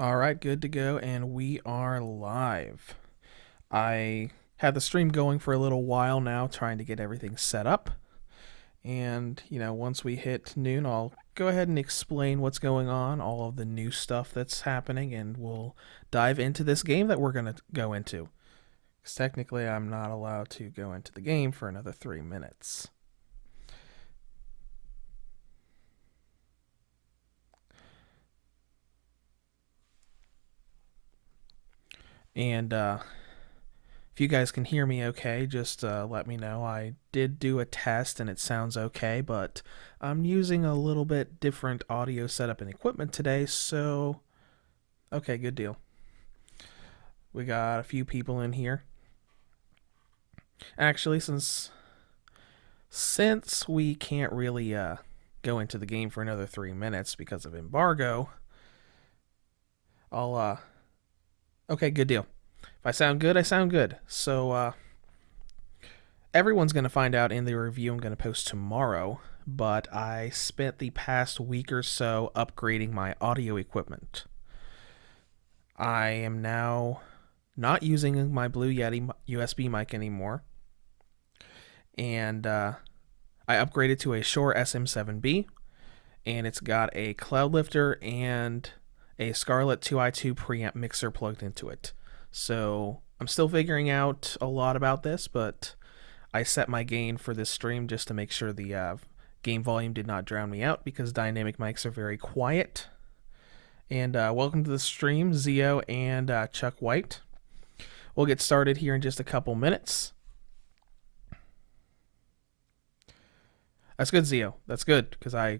All right, good to go, and we are live. I had the stream going for a little while now, trying to get everything set up. And, once we hit noon, I'll go ahead and explain what's going on, all of the new stuff that's happening, and we'll dive into this game that we're going to go into. Because technically, I'm not allowed to go into the game for another 3 minutes. And if you guys can hear me okay, just let me know. I did do a test and it sounds okay, but I'm using a little bit different audio setup and equipment today, so okay, good deal. We got a few people in here. Actually, since we can't really go into the game for another 3 minutes because of embargo, I'll okay, good deal. If I sound good, I sound good. So, everyone's going to find out in the review I'm going to post tomorrow, but I spent the past week or so upgrading my audio equipment. I am now not using my Blue Yeti USB mic anymore, and I upgraded to a Shure SM7B, and it's got a cloud lifter and a Scarlett 2i2 preamp mixer plugged into it. So I'm still figuring out a lot about this, but I set my gain for this stream just to make sure the game volume did not drown me out, because dynamic mics are very quiet. And welcome to the stream, Zio and Chuck White. We'll get started here in just a couple minutes. That's good, Zio. That's good, because I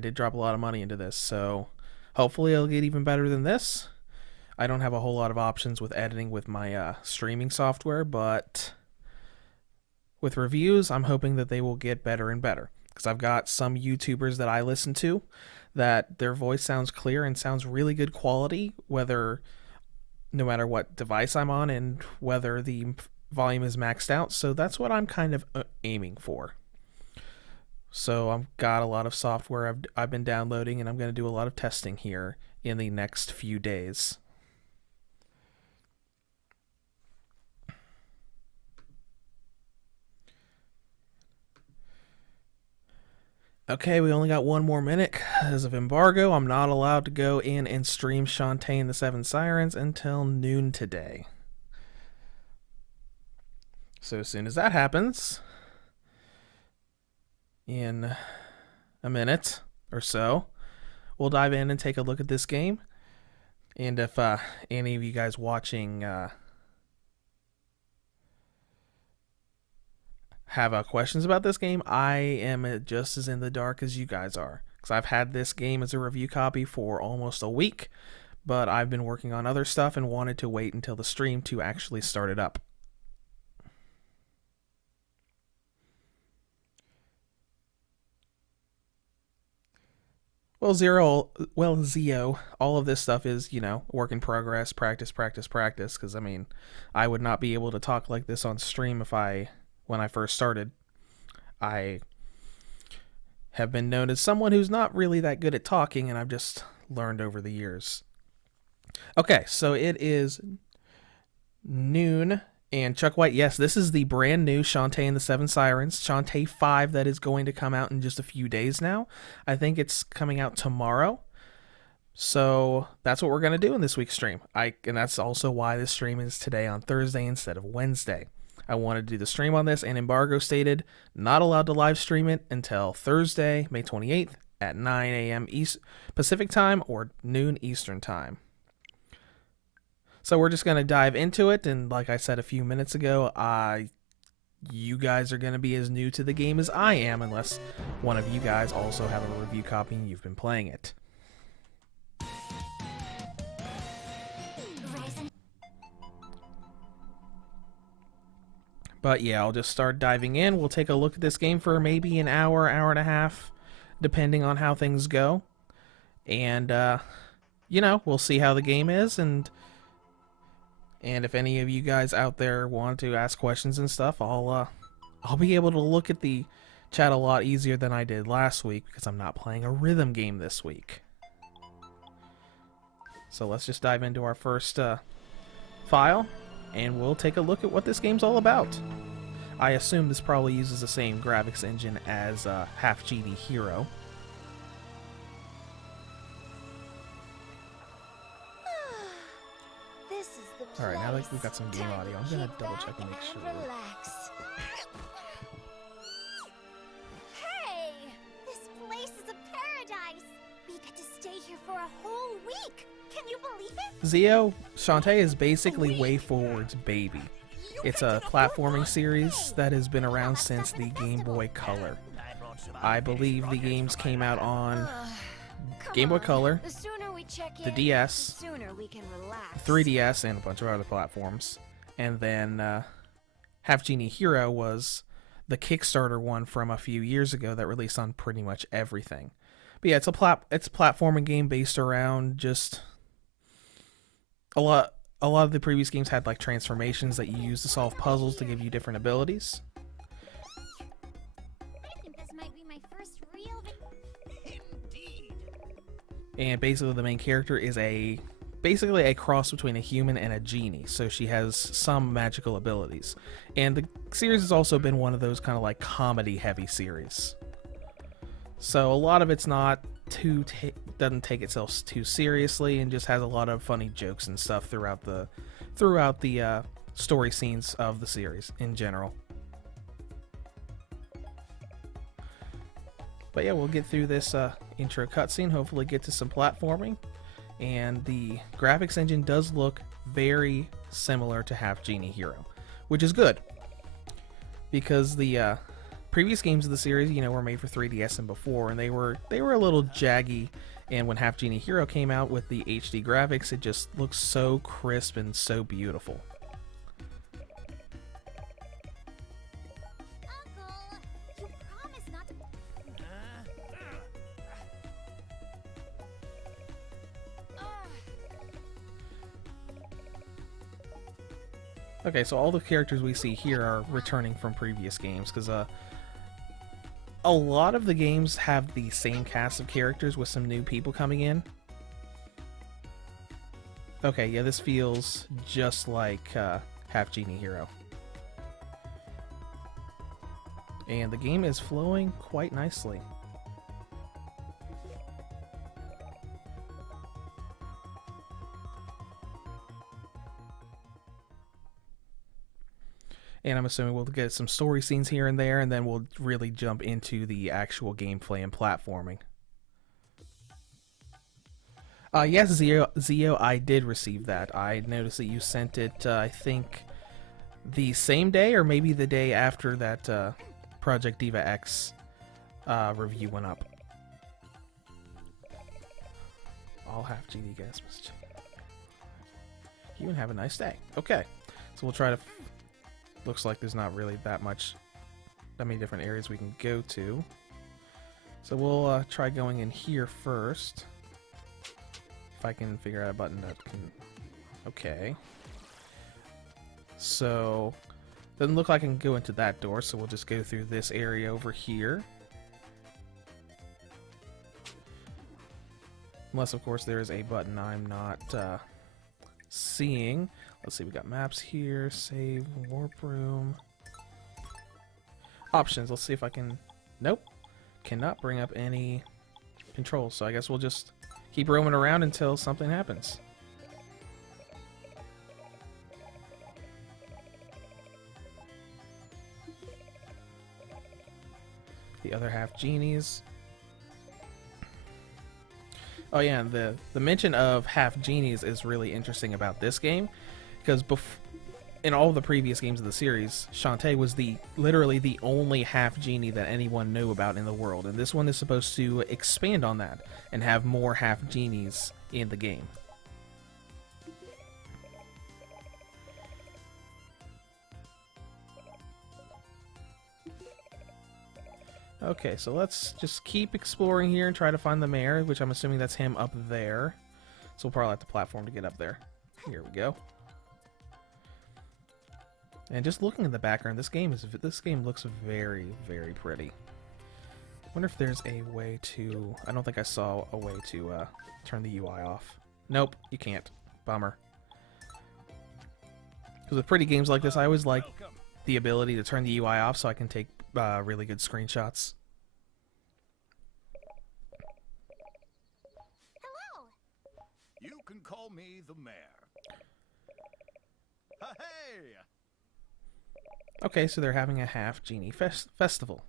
did drop a lot of money into this, so hopefully it'll get even better than this. I don't have a whole lot of options with editing with my streaming software, but with reviews, I'm hoping that they will get better and better, because I've got some YouTubers that I listen to that their voice sounds clear and sounds really good quality, no matter what device I'm on and whether the volume is maxed out. So that's what I'm kind of aiming for. So I've got a lot of software I've been downloading, and I'm going to do a lot of testing here in the next few days. Okay, we only got 1 more minute. Because of embargo, I'm not allowed to go in and stream Shantae and the Seven Sirens until noon today. So as soon as that happens, in a minute or so, we'll dive in and take a look at this game. And if any of you guys watching have questions about this game, I am just as in the dark as you guys are, because I've had this game as a review copy for almost a week, but I've been working on other stuff and wanted to wait until the stream to actually start it up. Well, Zio, all of this stuff is, work in progress, practice, because, I would not be able to talk like this on stream when I first started. I have been known as someone who's not really that good at talking, and I've just learned over the years. Okay, so it is noon, and Chuck White, yes, this is the brand new Shantae and the Seven Sirens, Shantae 5, that is going to come out in just a few days now. I think it's coming out tomorrow. So that's what we're going to do in this week's stream. And that's also why this stream is today on Thursday instead of Wednesday. I wanted to do the stream on this, and embargo stated not allowed to live stream it until Thursday, May 28th at 9 a.m. Pacific time or noon Eastern time. So we're just going to dive into it, and like I said a few minutes ago, you guys are going to be as new to the game as I am, unless one of you guys also have a review copy and you've been playing it. But yeah, I'll just start diving in. We'll take a look at this game for maybe an hour, hour and a half, depending on how things go. And, we'll see how the game is, and if any of you guys out there want to ask questions and stuff, I'll be able to look at the chat a lot easier than I did last week, because I'm not playing a rhythm game this week. So let's just dive into our first file, and we'll take a look at what this game's all about. I assume this probably uses the same graphics engine as Half Genie Hero. Alright, now that we've got some game audio, I'm gonna double check and make sure. Hey! This place is a paradise! We get to stay here for a whole week! Can you believe it? Zio, Shantae is basically WayForward's baby. It's a platforming series that has been around since the Game Boy Color. I believe the games came out on Game Boy Color, the DS, 3DS, and a bunch of other platforms. And then Half Genie Hero was the Kickstarter one from a few years ago that released on pretty much everything. But yeah, it's a platforming game based around just a lot of the previous games had like transformations that you use to solve puzzles to give you different abilities. I think this might be my first real Indeed. And basically the main character is basically a cross between a human and a genie, so she has some magical abilities. And the series has also been one of those kind of like comedy heavy series. So a lot of it's not doesn't take itself too seriously and just has a lot of funny jokes and stuff throughout the story scenes of the series in general. But yeah, we'll get through this intro cutscene, hopefully get to some platforming, and the graphics engine does look very similar to Half Genie Hero, which is good because the previous games of the series, were made for 3DS and before, and they were a little jaggy. And when Half Genie Hero came out with the HD graphics, it just looks so crisp and so beautiful. Uncle, you promised not to... Okay, so all the characters we see here are returning from previous games, because a lot of the games have the same cast of characters with some new people coming in. Okay, yeah, this feels just like Half Genie Hero. And the game is flowing quite nicely. And I'm assuming we'll get some story scenes here and there, and then we'll really jump into the actual gameplay and platforming. Yes, Zio, I did receive that. I noticed that you sent it, I think, the same day, or maybe the day after that Project Diva X review went up. I'll have GD guess. You and have a nice day. Okay, so we'll try to... Looks like there's not really that many different areas we can go to. So we'll try going in here first. If I can figure out a button that can... Okay. So, doesn't look like I can go into that door, so we'll just go through this area over here. Unless, of course, there is a button I'm not seeing. Let's see, we got maps here, save, warp room. Options, let's see if I can... Nope. Cannot bring up any controls, so I guess we'll just keep roaming around until something happens. The other half genies. Oh yeah, and the mention of half genies is really interesting about this game, because in all the previous games of the series, Shantae was literally the only half genie that anyone knew about in the world, and this one is supposed to expand on that and have more half genies in the game. Okay, so let's just keep exploring here and try to find the mayor, which I'm assuming that's him up there. So we'll probably have the platform to get up there. Here we go. And just looking at the background, this game looks very, very pretty. I wonder if there's a way to... I don't think I saw a way to turn the UI off. Nope, you can't. Bummer. Because with pretty games like this, I always like the ability to turn the UI off so I can take really good screenshots. Hello. You can call me the mayor. Hey! Okay, so they're having a half genie festival.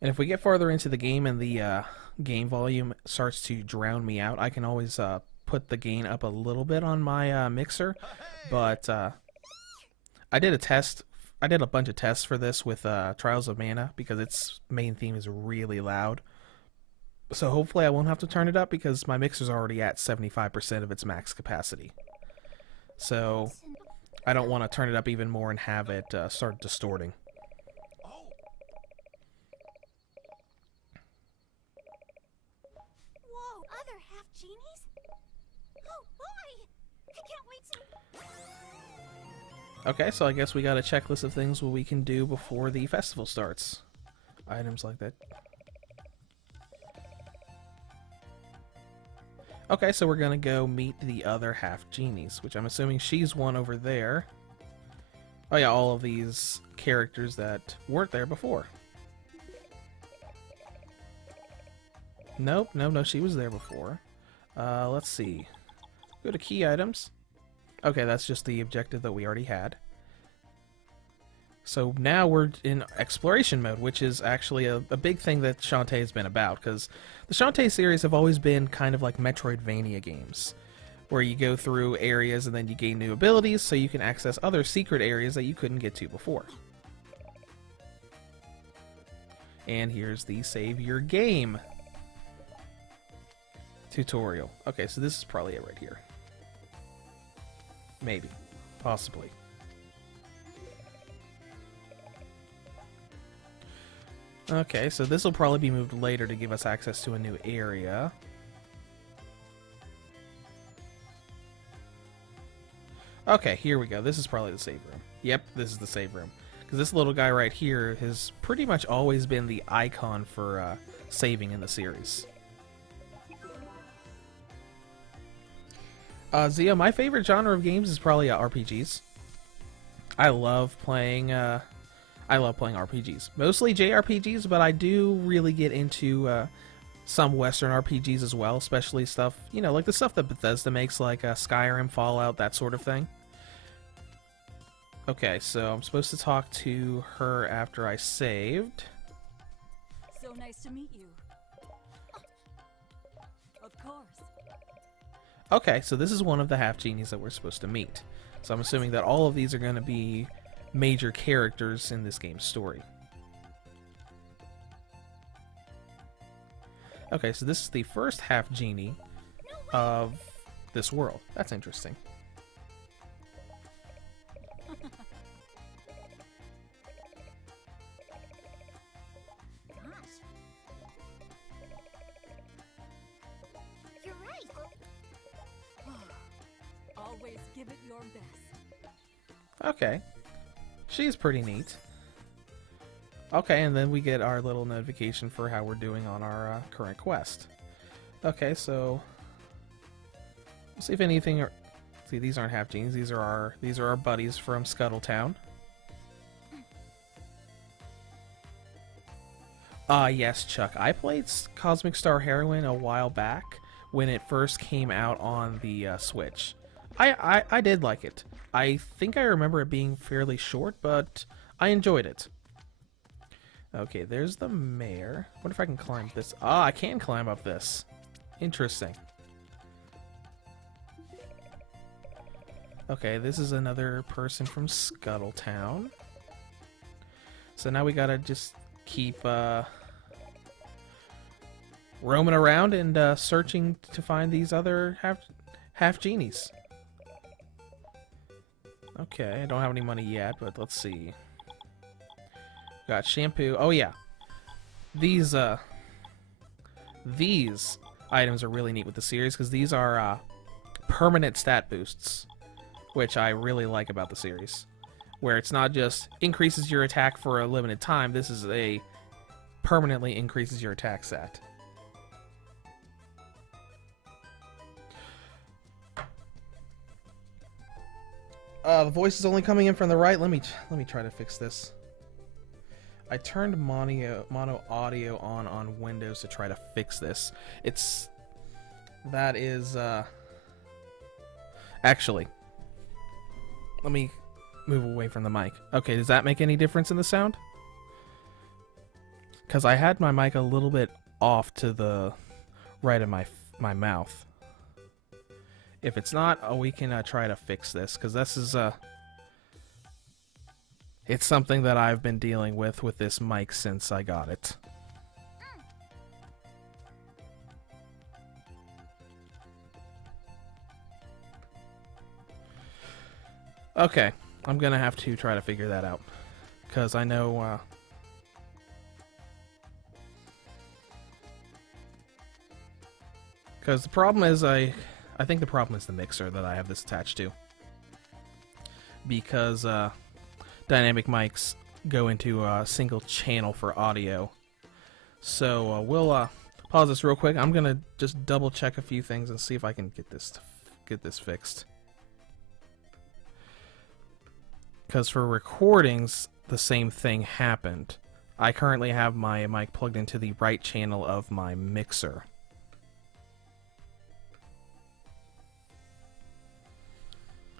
And if we get farther into the game and the game volume starts to drown me out, I can always put the gain up a little bit on my mixer. But I did a test. I did a bunch of tests for this with Trials of Mana because its main theme is really loud. So hopefully I won't have to turn it up because my mixer's already at 75% of its max capacity. So I don't want to turn it up even more and have it start distorting. Whoa, other half genies? Oh boy! I can't wait to... Okay, so I guess we got a checklist of things what we can do before the festival starts. Items like that. Okay, so we're gonna go meet the other half genies, which I'm assuming she's one over there. Oh yeah, all of these characters that weren't there before. Nope, no, she was there before. Let's see. Go to key items. Okay, that's just the objective that we already had. So now we're in exploration mode, which is actually a big thing that Shantae has been about, because the Shantae series have always been kind of like Metroidvania games, where you go through areas and then you gain new abilities so you can access other secret areas that you couldn't get to before. And here's the Save Your Game tutorial. Okay, so this is probably it right here. Maybe. Possibly. Okay, so this will probably be moved later to give us access to a new area. Okay, here we go. This is probably the save room. Yep, this is the save room. Because this little guy right here has pretty much always been the icon for saving in the series. Zio, my favorite genre of games is probably RPGs. I love playing RPGs. Mostly JRPGs, but I do really get into some Western RPGs as well, especially stuff, you know, like the stuff that Bethesda makes, like Skyrim, Fallout, that sort of thing. Okay, so I'm supposed to talk to her after I saved. So nice to meet you. Of course. Okay, so this is one of the half genies that we're supposed to meet. So I'm assuming that all of these are going to be major characters in this game's story. Okay, so this is the first half genie of this world. That's interesting. Gosh. You're right. Always give it your best. Okay. She's pretty neat. Okay, and then we get our little notification for how we're doing on our current quest. Okay, so we'll see if anything. See, these aren't half genies. These are our buddies from Scuttletown. Yes, Chuck. I played Cosmic Star Heroine a while back when it first came out on the Switch. I did like it. I think I remember it being fairly short, but I enjoyed it. Okay, there's the mayor. What if I can climb this? Ah, I can climb up this. Interesting. Okay, this is another person from Scuttletown. So now we gotta just keep roaming around and searching to find these other half genies. Okay, I don't have any money yet, but let's see. Got shampoo. Oh yeah, these items are really neat with the series because these are permanent stat boosts, which I really like about the series, where it's not just increases your attack for a limited time. This is a permanently increases your attack stat. The voice is only coming in from the right. Let me try to fix this. I turned mono audio on Windows to try to fix this. That is actually, let me move away from the mic. Okay, does that make any difference in the sound? Because I had my mic a little bit off to the right of my mouth. If it's not, we can try to fix this, because this is it's something that I've been dealing with this mic since I got it. Okay, I'm gonna have to try to figure that out, because I know because the problem is I think the problem is the mixer that I have this attached to, because dynamic mics go into a single channel for audio. So we'll pause this real quick. I'm gonna just double check a few things and see if I can get this fixed. Because for recordings, the same thing happened. I currently have my mic plugged into the right channel of my mixer.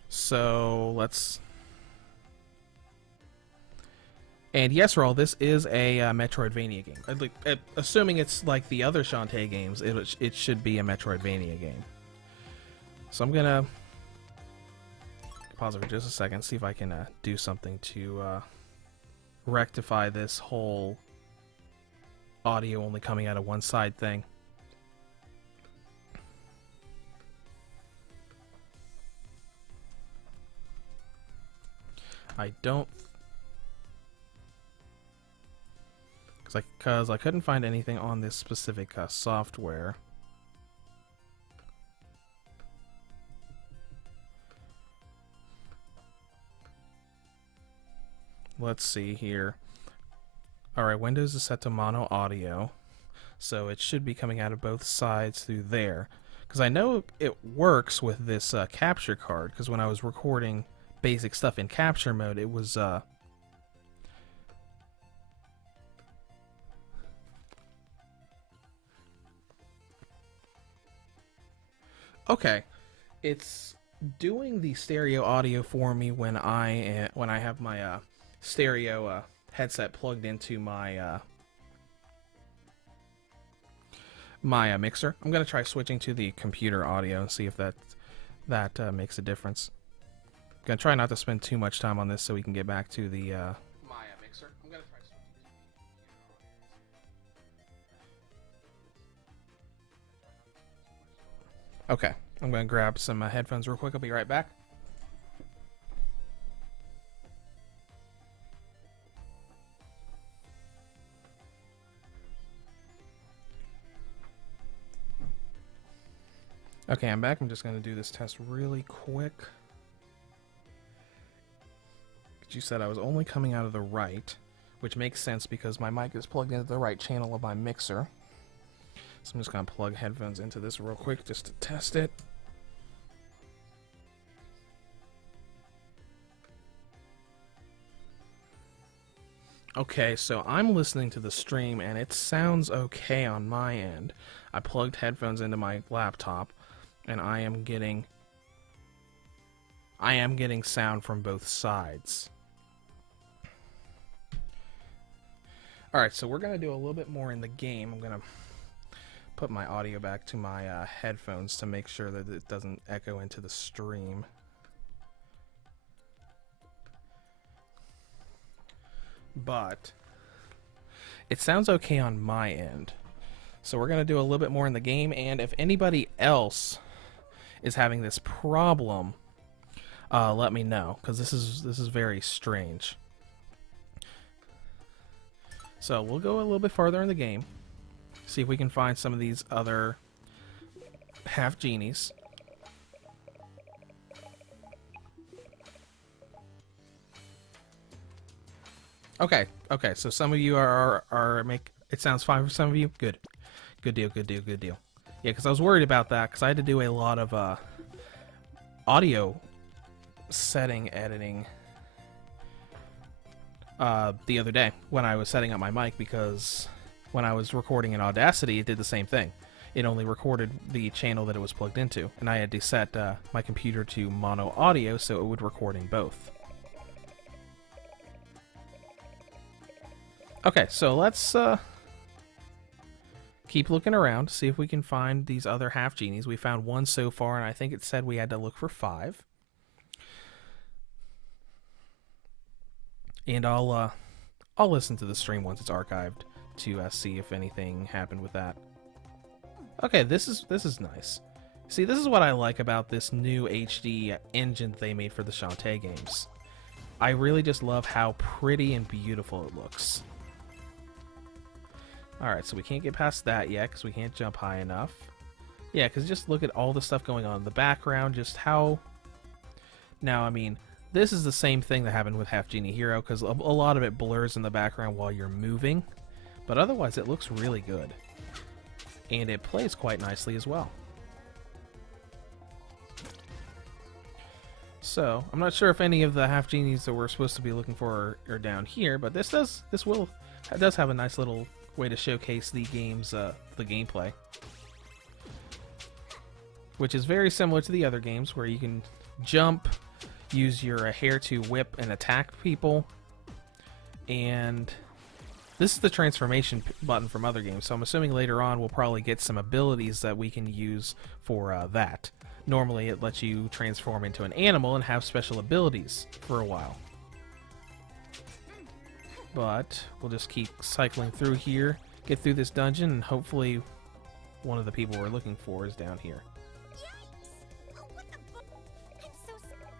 So let's... And yes, Raul, this is a Metroidvania game. Assuming it's like the other Shantae games, it should be a Metroidvania game. So I'm gonna pause it for just a second, see if I can do something to rectify this whole audio only coming out of one side thing. I don't, because I couldn't find anything on this specific software. Let's see here. Alright, Windows is set to mono audio, so it should be coming out of both sides through there. Because I know it works with this capture card, because when I was recording basic stuff in capture mode, it was okay. It's doing the stereo audio for me when I have my stereo headset plugged into my my mixer. I'm gonna try switching to the computer audio and see if that makes a difference. Gonna try not to spend too much time on this so we can get back to the my mixer. I'm gonna try switching to okay, I'm gonna grab some headphones real quick. I'll be right back. Okay, I'm back. I'm just gonna do this test really quick. You said I was only coming out of the right, which makes sense because my mic is plugged into the right channel of my mixer. So I'm just going to plug headphones into this real quick just to test it. Okay, so I'm listening to the stream and it sounds okay on my end. I plugged headphones into my laptop and I am getting sound from both sides. Alright, so we're going to do a little bit more in the game. I'm going to put my audio back to my headphones to make sure that it doesn't echo into the stream. But it sounds okay on my end. So we're going to do a little bit more in the game, and if anybody else is having this problem, let me know, because this is very strange. So we'll go a little bit farther in the game, see if we can find some of these other half genies. Okay, okay. So some of you are make it sounds fine for some of you. Good, good deal, good deal, good deal. Yeah, because I was worried about that because I had to do a lot of audio setting editing the other day when I was setting up my mic, because when I was recording in Audacity, it did the same thing. It only recorded the channel that it was plugged into, and I had to set my computer to mono audio so it would record in both. Okay, so let's keep looking around, see if we can find these other half genies. We found one so far, and I think it said we had to look for 5. And I'll listen to the stream once it's archived to see if anything happened with that. Okay, this is nice. See, this is what I like about this new HD engine they made for the Shantae games. I really just love how pretty and beautiful it looks. Alright, so we can't get past that yet because we can't jump high enough. Yeah, because just look at all the stuff going on in the background, just how... Now, I mean, this is the same thing that happened with Half Genie Hero, because a lot of it blurs in the background while you're moving. But otherwise, it looks really good. And it plays quite nicely as well. So, I'm not sure if any of the Half Genies that we're supposed to be looking for are down here, but it does have a nice little way to showcase the game's the gameplay, which is very similar to the other games where you can jump, use your hair to whip and attack people, and this is the transformation button from other games, so I'm assuming later on we'll probably get some abilities that we can use for that. Normally it lets you transform into an animal and have special abilities for a while. But we'll just keep cycling through here, get through this dungeon, and hopefully one of the people we're looking for is down here. Yikes! Oh, what the I'm so sorry.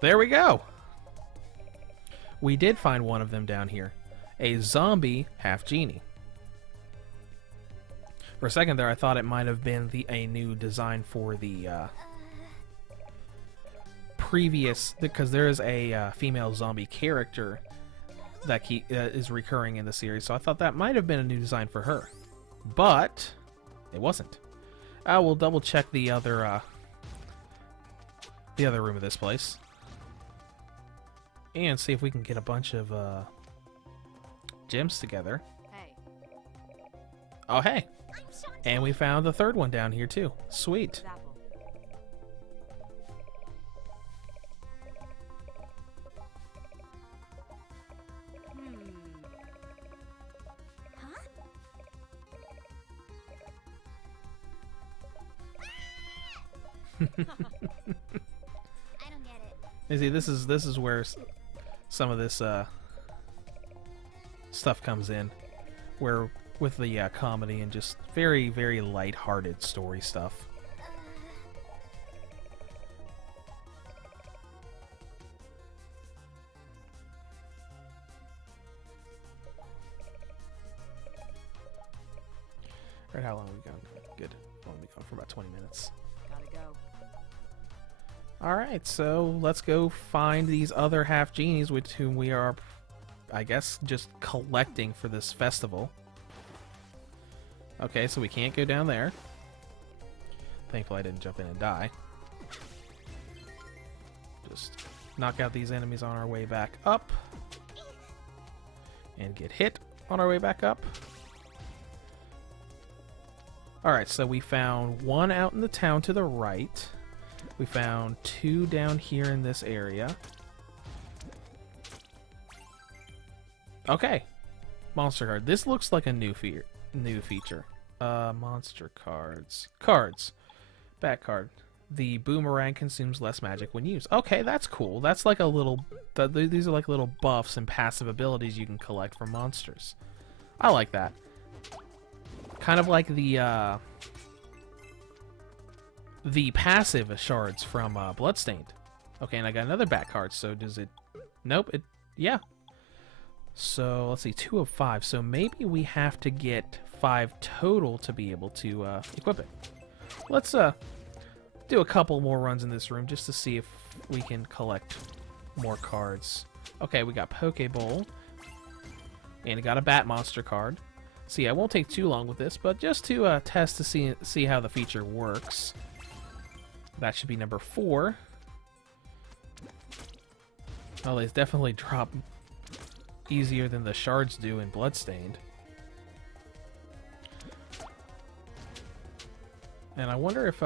There we go! We did find one of them down here. A zombie half genie. For a second there I thought it might have been a new design for the previous, because there is a female zombie character that is recurring in the series, so I thought that might have been a new design for her, but it wasn't. We'll double check the other room of this place and see if we can get a bunch of gems together. Hey, Oh hey, I'm Shantae. and we found the third one down here too. Sweet. apple. Huh? I don't get it. You see, this is where some of this stuff comes in, where with the comedy and just very, very light-hearted story stuff. Alright, how long have we gone? Good. We've only been gone for about 20 minutes. Gotta go. Alright, so let's go find these other half genies with whom we are, I guess, just collecting for this festival. Okay, so we can't go down there. Thankfully I didn't jump in and die. Just knock out these enemies on our way back up. And get hit on our way back up. Alright, so we found one out in the town to the right. We found 2 down here in this area. Okay. Monster card. This looks like a new feature. Monster cards. Cards. Back card. The boomerang consumes less magic when used. Okay, that's cool. That's like a little... these are like little buffs and passive abilities you can collect from monsters. I like that. Kind of like the passive shards from Bloodstained. Okay, and I got another back card, so does it... Nope, it... Yeah. So, let's see, 2 of 5. So maybe we have to get 5 total to be able to equip it. Let's do a couple more runs in this room just to see if we can collect more cards. Okay, we got Pokeball. And we got a Bat Monster card. See, I won't take too long with this, but just to test to see how the feature works. That should be number 4. Oh, they definitely drop easier than the shards do in Bloodstained. And I wonder if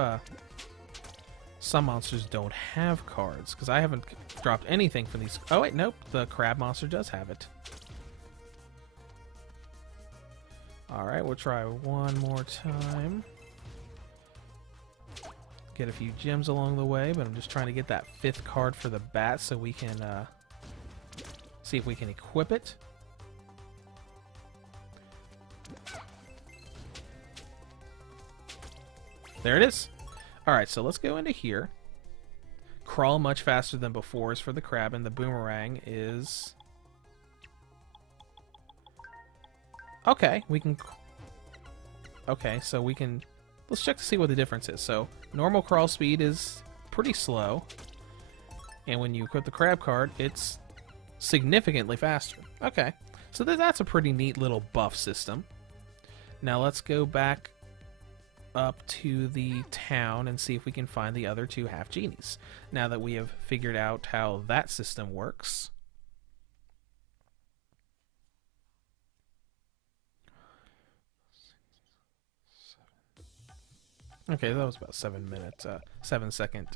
some monsters don't have cards, because I haven't dropped anything from these. Oh wait, nope, the crab monster does have it. Alright, we'll try one more time. Get a few gems along the way, but I'm just trying to get that 5th card for the bat so we can see if we can equip it. There it is. Alright, so let's go into here. Crawl much faster than before is for the crab, and the boomerang is... Okay, we can... Okay, so we can... Let's check to see what the difference is. So, normal crawl speed is pretty slow. And when you equip the crab card, it's significantly faster. Okay, so that's a pretty neat little buff system. Now let's go back up to the town and see if we can find the other 2 half genies. Now that we have figured out how that system works. Okay, that was about 7 minutes, 7-second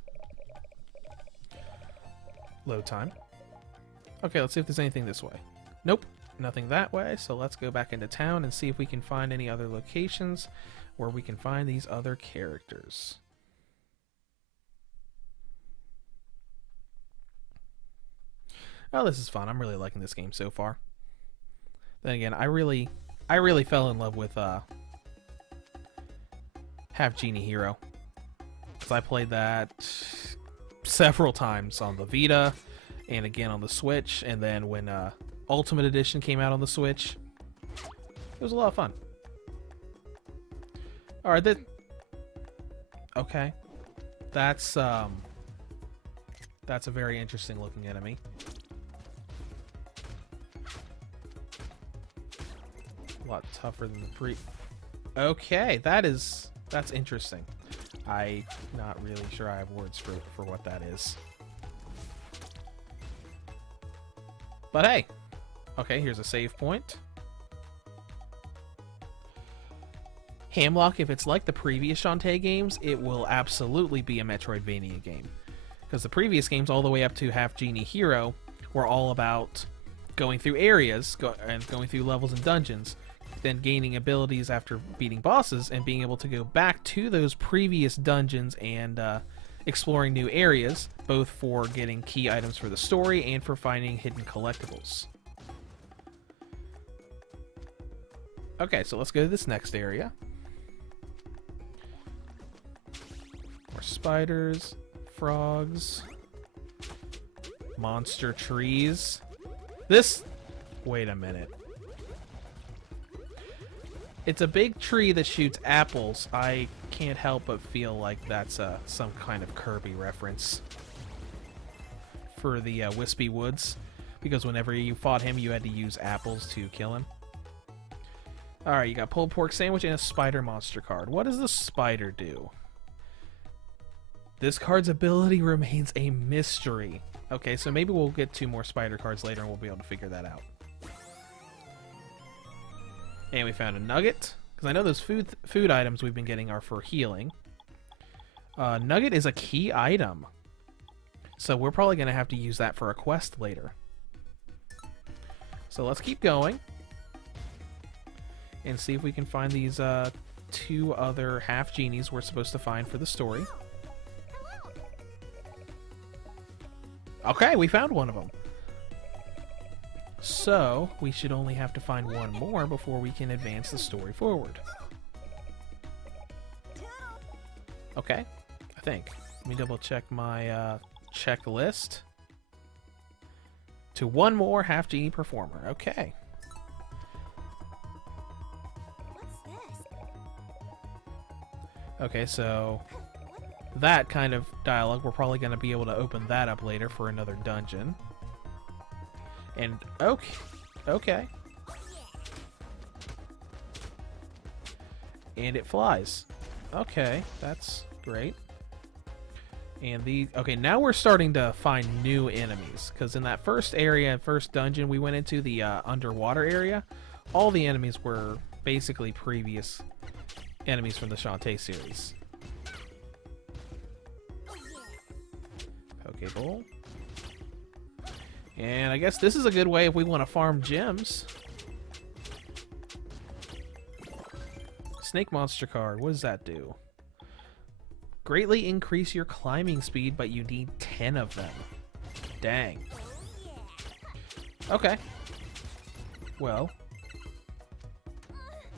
load time. Okay, let's see if there's anything this way. Nope, nothing that way, so let's go back into town and see if we can find any other locations where we can find these other characters. Oh, this is fun. I'm really liking this game so far. Then again, I really fell in love with Half Genie Hero, because I played that several times on the Vita and again on the Switch, and then when Ultimate Edition came out on the Switch, it was a lot of fun. Alright, okay. That's a very interesting looking enemy. A lot tougher than the Okay, that's interesting. I'm not really sure I have words for what that is. But hey, okay, here's a save point. Hamlock, if it's like the previous Shantae games, it will absolutely be a Metroidvania game. Because the previous games, all the way up to Half Genie Hero, were all about going through areas, going through levels and dungeons, then gaining abilities after beating bosses, and being able to go back to those previous dungeons and exploring new areas, both for getting key items for the story and for finding hidden collectibles. Okay, so let's go to this next area. More spiders, frogs, monster trees. Wait a minute. It's a big tree that shoots apples. I can't help but feel like that's some kind of Kirby reference for the Wispy Woods, because whenever you fought him, you had to use apples to kill him. Alright, you got pulled pork sandwich and a spider monster card. What does the spider do? This card's ability remains a mystery. Okay, so maybe we'll get 2 more spider cards later and we'll be able to figure that out. And we found a nugget, because I know those food items we've been getting are for healing. Nugget is a key item, so we're probably going to have to use that for a quest later. So let's keep going and see if we can find these 2 other half genies we're supposed to find for the story. Okay, we found one of them. So, we should only have to find 1 more before we can advance the story forward. Okay, I think. Let me double check my checklist. To 1 more half genie performer. Okay. What's this? Okay, so that kind of dialogue, we're probably going to be able to open that up later for another dungeon. And okay, okay. And it flies. Okay, that's great. And okay, now we're starting to find new enemies, because in that first area, first dungeon we went into, the underwater area, all the enemies were basically previous enemies from the Shantae series. Pokeball. And I guess this is a good way if we want to farm gems. Snake monster card, what does that do? Greatly increase your climbing speed, but you need 10 of them. Dang. Okay. Well.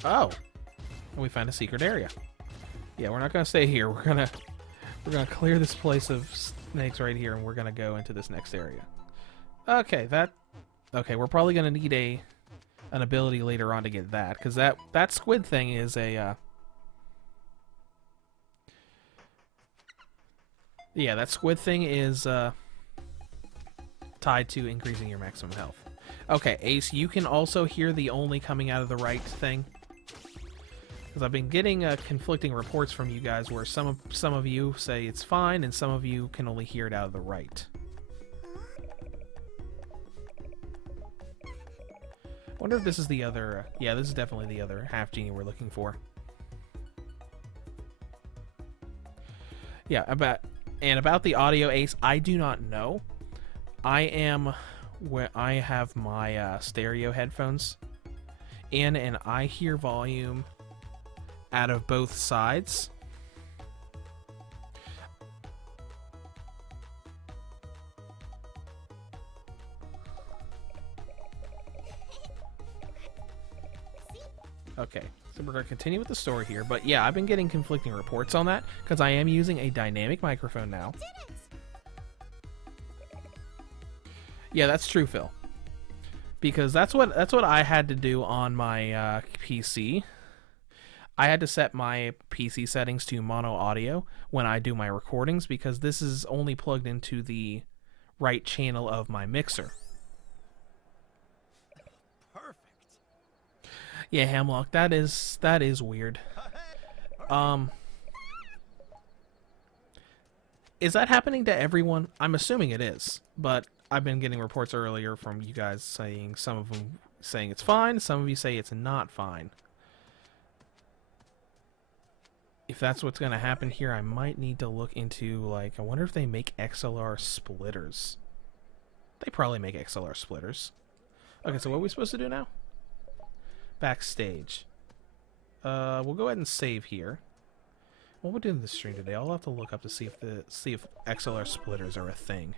Oh. We found a secret area. Yeah, we're not gonna stay here. We're gonna clear this place of snakes right here, and we're gonna go into this next area. Okay, okay, we're probably gonna need an ability later on to get that, because that squid thing is a yeah, that squid thing is tied to increasing your maximum health. Okay, Ace, you can also hear the only coming out of the right thing, because I've been getting conflicting reports from you guys where some of you say it's fine and some of you can only hear it out of the right. I wonder if this is the other... yeah, this is definitely the other half genie we're looking for. Yeah, about the audio, Ace, I do not know. I have my stereo headphones in, and I hear volume out of both sides. Okay, so we're going to continue with the story here, but yeah, I've been getting conflicting reports on that, because I am using a dynamic microphone now. Yeah, that's true, Phil. Because that's what I had to do on my PC. I had to set my PC settings to mono audio when I do my recordings, because this is only plugged into the right channel of my mixer. Yeah, Hamlock, that is weird. Is that happening to everyone? I'm assuming it is, but I've been getting reports earlier from you guys saying, some of them saying it's fine, some of you say it's not fine. If that's what's going to happen here, I might need to look into, like, I wonder if they make XLR splitters. They probably make XLR splitters. Okay, so what are we supposed to do now? Backstage. We'll go ahead and save here. What we're doing this stream today, I'll have to look up to see if XLR splitters are a thing.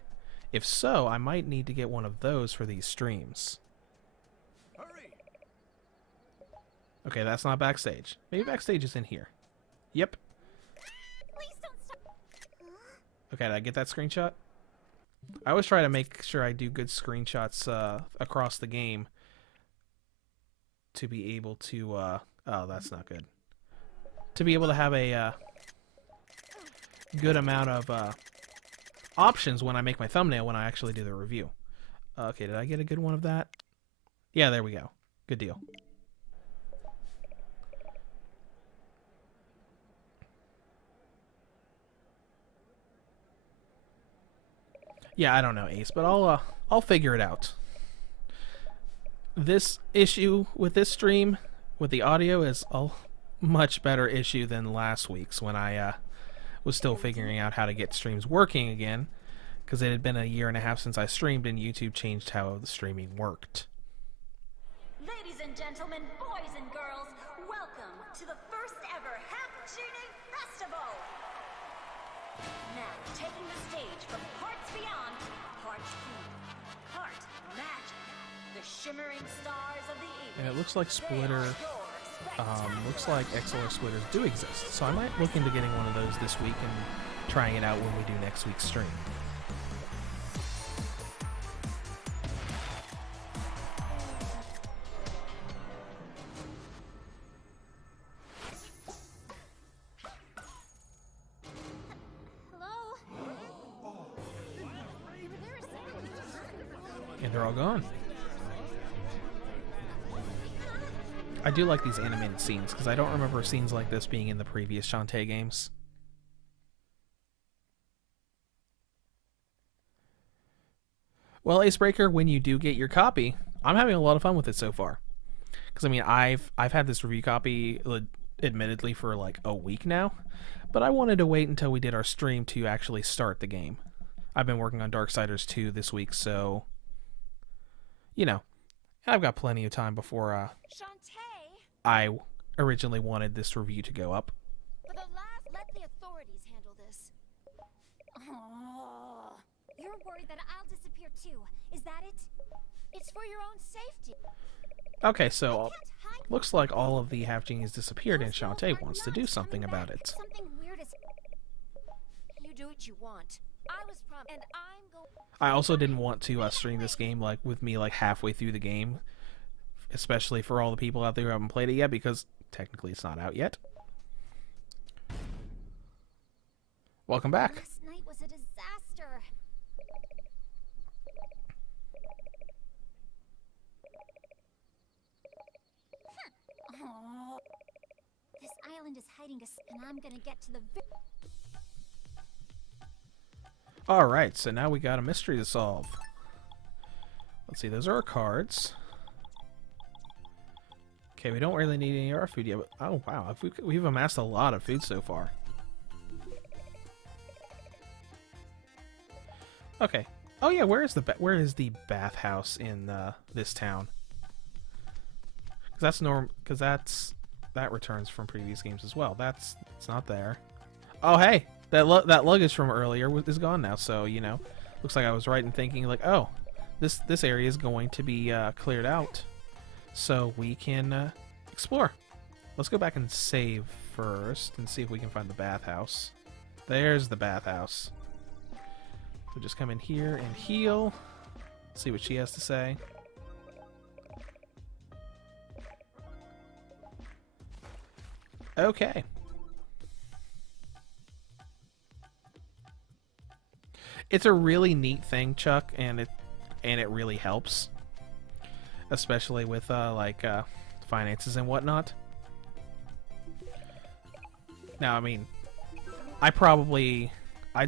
If so, I might need to get one of those for these streams. Hurry. Okay, that's not backstage. Maybe backstage is in here. Yep. Please don't stop. Okay, did I get that screenshot? I always try to make sure I do good screenshots across the game to be able to oh, that's not good. To be able to have a good amount of options when I make my thumbnail when I actually do the review. Okay, did I get a good one of that? Yeah, there we go. Good deal. Yeah, I don't know, Ace, but I'll figure it out. This issue with this stream with the audio is a much better issue than last week's, when I was still figuring out how to get streams working again, because it had been a year and a half since I streamed and YouTube changed how the streaming worked. Ladies and gentlemen, boys and girls, welcome to the first ever Half Genie Festival! Now, taking the stage from parts beyond, part human, part magic, the shimmering stars of the evening. And it looks like looks like XLR splitters do exist, so I might look into getting one of those this week and trying it out when we do next week's stream. Hello? And they're all gone. I do like these animated scenes because I don't remember scenes like this being in the previous Shantae games. Well, Acebreaker, when you do get your copy, I'm having a lot of fun with it so far. Because I mean, I've had this review copy, admittedly, for like a week now, but I wanted to wait until we did our stream to actually start the game. I've been working on Darksiders 2 this week, so you know, I've got plenty of time before Shantae, I originally wanted this review to go up. for the last, let the authorities handle this. Oh, you're worried that I'll disappear too. Is that it? It's for your own safety. Okay, so Can't hide. looks like all of the half genies disappeared, and Those girls Shantae are wants to not do something coming about back. it. Something weird is. You do what you want. I was promised, and I'm going. I also didn't want to stream this game like with me like halfway through the game, especially for all the people out there who haven't played it yet, because technically it's not out yet. Welcome back. Last night was a disaster. Oh, this island is hiding us, and I'm gonna get to the. Alright, so now we got a mystery to solve. Let's see, those are our cards. Okay, we don't really need any of our food yet, but oh wow, we've amassed a lot of food so far. Okay. Oh yeah, where is the bathhouse in this town? Because that returns from previous games as well. It's not there. Oh hey, that luggage from earlier is gone now. So you know, looks like I was right in thinking like, oh, this area is going to be cleared out, so we can explore. Let's go back and save first and see if we can find the bathhouse. There's the bathhouse. So just come in here and heal. See what she has to say. Okay. It's a really neat thing, Chuck, and it really helps, especially with finances and whatnot. Now, I mean, I'd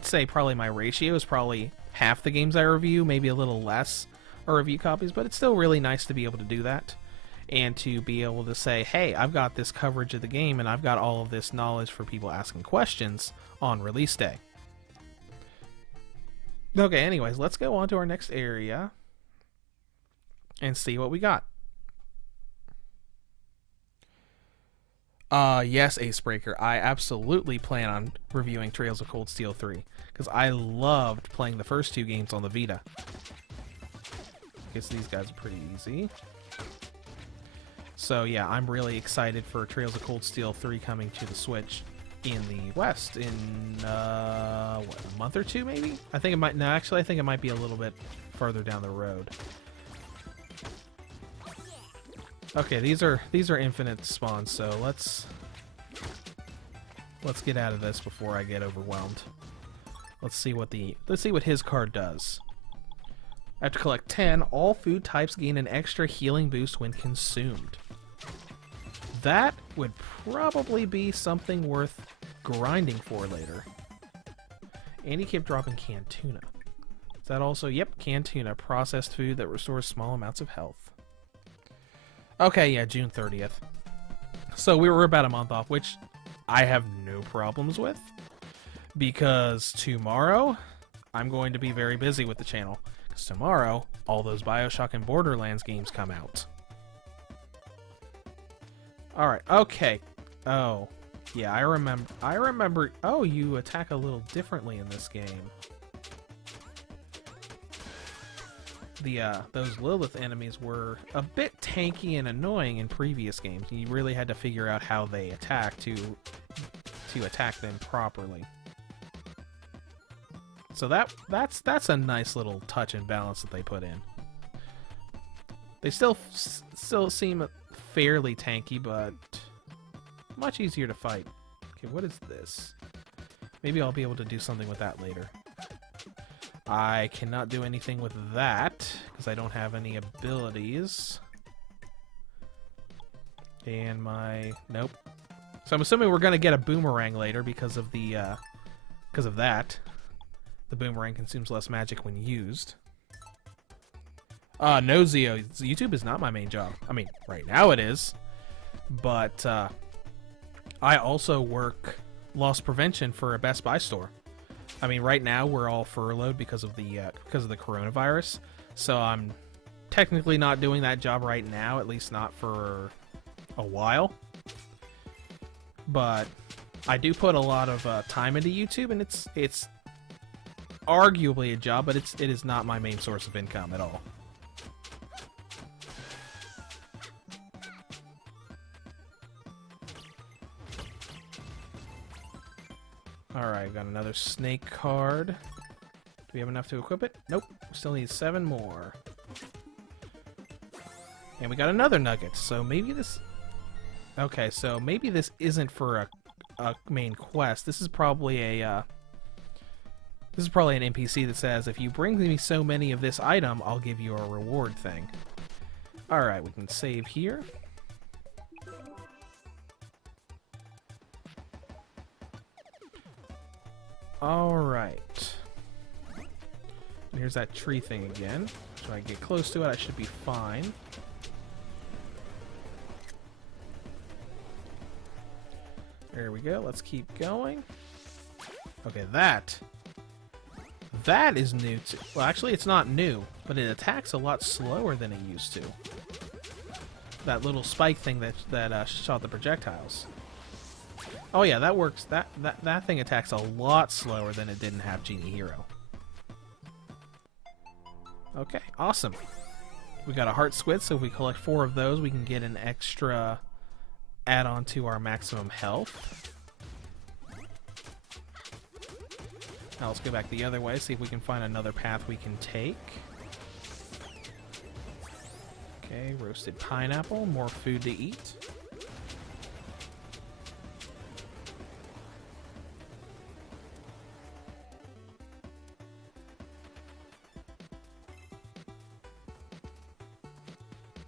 say probably my ratio is probably half the games I review, maybe a little less are review copies, but it's still really nice to be able to do that and to be able to say, hey, I've got this coverage of the game and I've got all of this knowledge for people asking questions on release day. Okay, anyways, let's go on to our next area and see what we got. Yes, Acebreaker, I absolutely plan on reviewing Trails of Cold Steel 3, because I loved playing the first two games on the Vita. Guess these guys are pretty easy. So yeah, I'm really excited for Trails of Cold Steel 3 coming to the Switch in the West in, what, a month or two maybe? I think it might be a little bit further down the road. Okay, these are infinite spawns, so let's get out of this before I get overwhelmed. Let's see what his card does. After collect 10, all food types gain an extra healing boost when consumed. That would probably be something worth grinding for later. And he kept dropping canned tuna. Is that also? Yep, canned tuna, processed food that restores small amounts of health. Okay, yeah, June 30th. So we were about a month off, which I have no problems with, because tomorrow I'm going to be very busy with the channel, because tomorrow all those BioShock and Borderlands games come out. Alright, okay. Oh, yeah, I remember. Oh, you attack a little differently in this game. Those Lilith enemies were a bit tanky and annoying in previous games. You really had to figure out how they attack to attack them properly. So that's a nice little touch and balance that they put in. They still seem fairly tanky, but much easier to fight. Okay, what is this? Maybe I'll be able to do something with that later. I cannot do anything with that because I don't have any abilities. And my... Nope. So I'm assuming we're going to get a boomerang later because of the, because of that. The boomerang consumes less magic when used. No, Zio. YouTube is not my main job. I mean, right now it is. But, I also work loss prevention for a Best Buy store. I mean, right now we're all furloughed because of the coronavirus. So I'm technically not doing that job right now, at least not for a while. But I do put a lot of time into YouTube, and it's arguably a job, but it is not my main source of income at all. Alright, got another snake card. Do we have enough to equip it? Nope. Still need 7 more. And we got another nugget, so maybe this... Okay, so maybe this isn't for a main quest. This is probably a... This is probably an NPC that says, if you bring me so many of this item, I'll give you a reward thing. Alright, we can save here. Alright. Here's that tree thing again. So I get close to it, I should be fine. There we go, let's keep going. Okay, that is new too. Well, actually it's not new, but it attacks a lot slower than it used to. That little spike thing that shot the projectiles. Oh yeah, that works. That thing attacks a lot slower than it did in Half Genie Hero. Okay, awesome. We got a heart squid, so if we collect 4 of those, we can get an extra add-on to our maximum health. Now let's go back the other way, see if we can find another path we can take. Okay, roasted pineapple, more food to eat.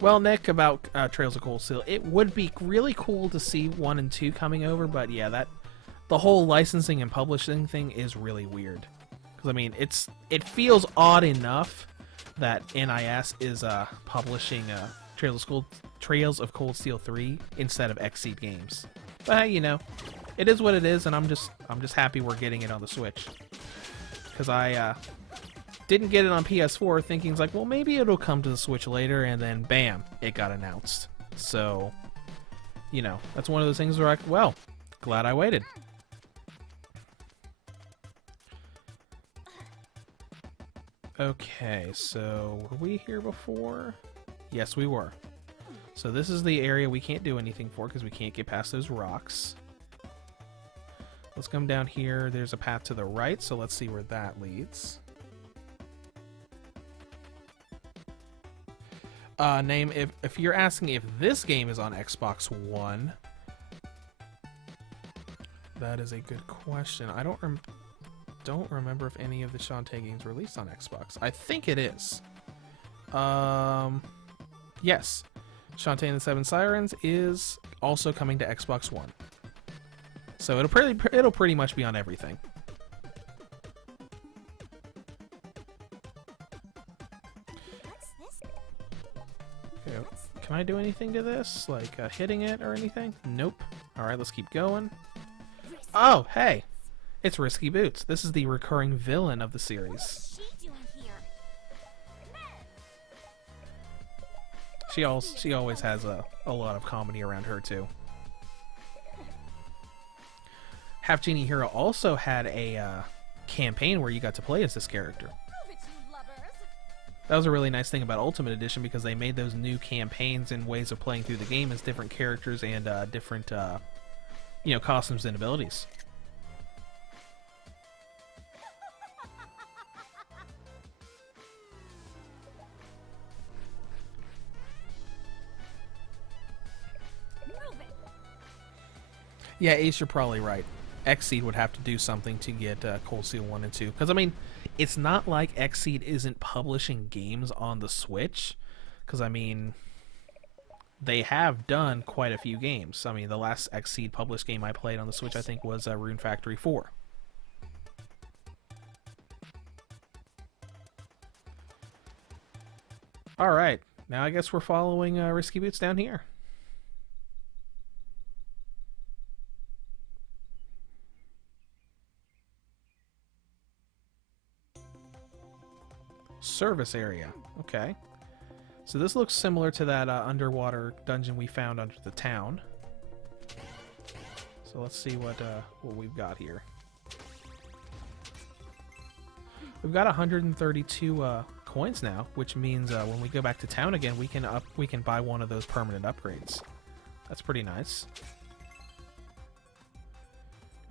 Well, Nick, about Trails of Cold Steel, it would be really cool to see 1 and 2 coming over, but yeah, the whole licensing and publishing thing is really weird. Because I mean, it feels odd enough that NIS is publishing Trails of Cold Steel 3 instead of Xseed Games. But hey, you know, it is what it is, and I'm just happy we're getting it on the Switch. Because I didn't get it on PS4 thinking it's like, well, maybe it'll come to the Switch later, and then bam, it got announced. So, you know, that's one of those things where I, well, glad I waited. Okay, so were we here before? Yes, we were. So this is the area we can't do anything for because we can't get past those rocks. Let's come down here. There's a path to the right, so let's see where that leads. Name, if you're asking if this game is on Xbox One, that is a good question. I don't remember if any of the Shantae games released on Xbox. I think it is. Yes, Shantae and the 7 Sirens is also coming to Xbox One. So it'll pretty much be on everything. Okay, can I do anything to this? Like hitting it or anything? Nope. Alright, let's keep going. Oh, hey! It's Risky Boots. This is the recurring villain of the series. What's she doing here? She always has a lot of comedy around her too. Half Genie Hero also had a campaign where you got to play as this character. Prove it, you lubbers. That was a really nice thing about Ultimate Edition because they made those new campaigns and ways of playing through the game as different characters and different, you know, costumes and abilities. Prove it. Yeah, Ace, you're probably right. Xseed would have to do something to get Cold Steel 1 and 2. Because, I mean, it's not like Xseed isn't publishing games on the Switch. Because, I mean, they have done quite a few games. I mean, the last Xseed published game I played on the Switch, I think, was Rune Factory 4. Alright, now I guess we're following Risky Boots down here. Service area. Okay. So this looks similar to that underwater dungeon we found under the town. So let's see what we've got here. We've got 132 coins now, which means when we go back to town again, we can buy one of those permanent upgrades. That's pretty nice.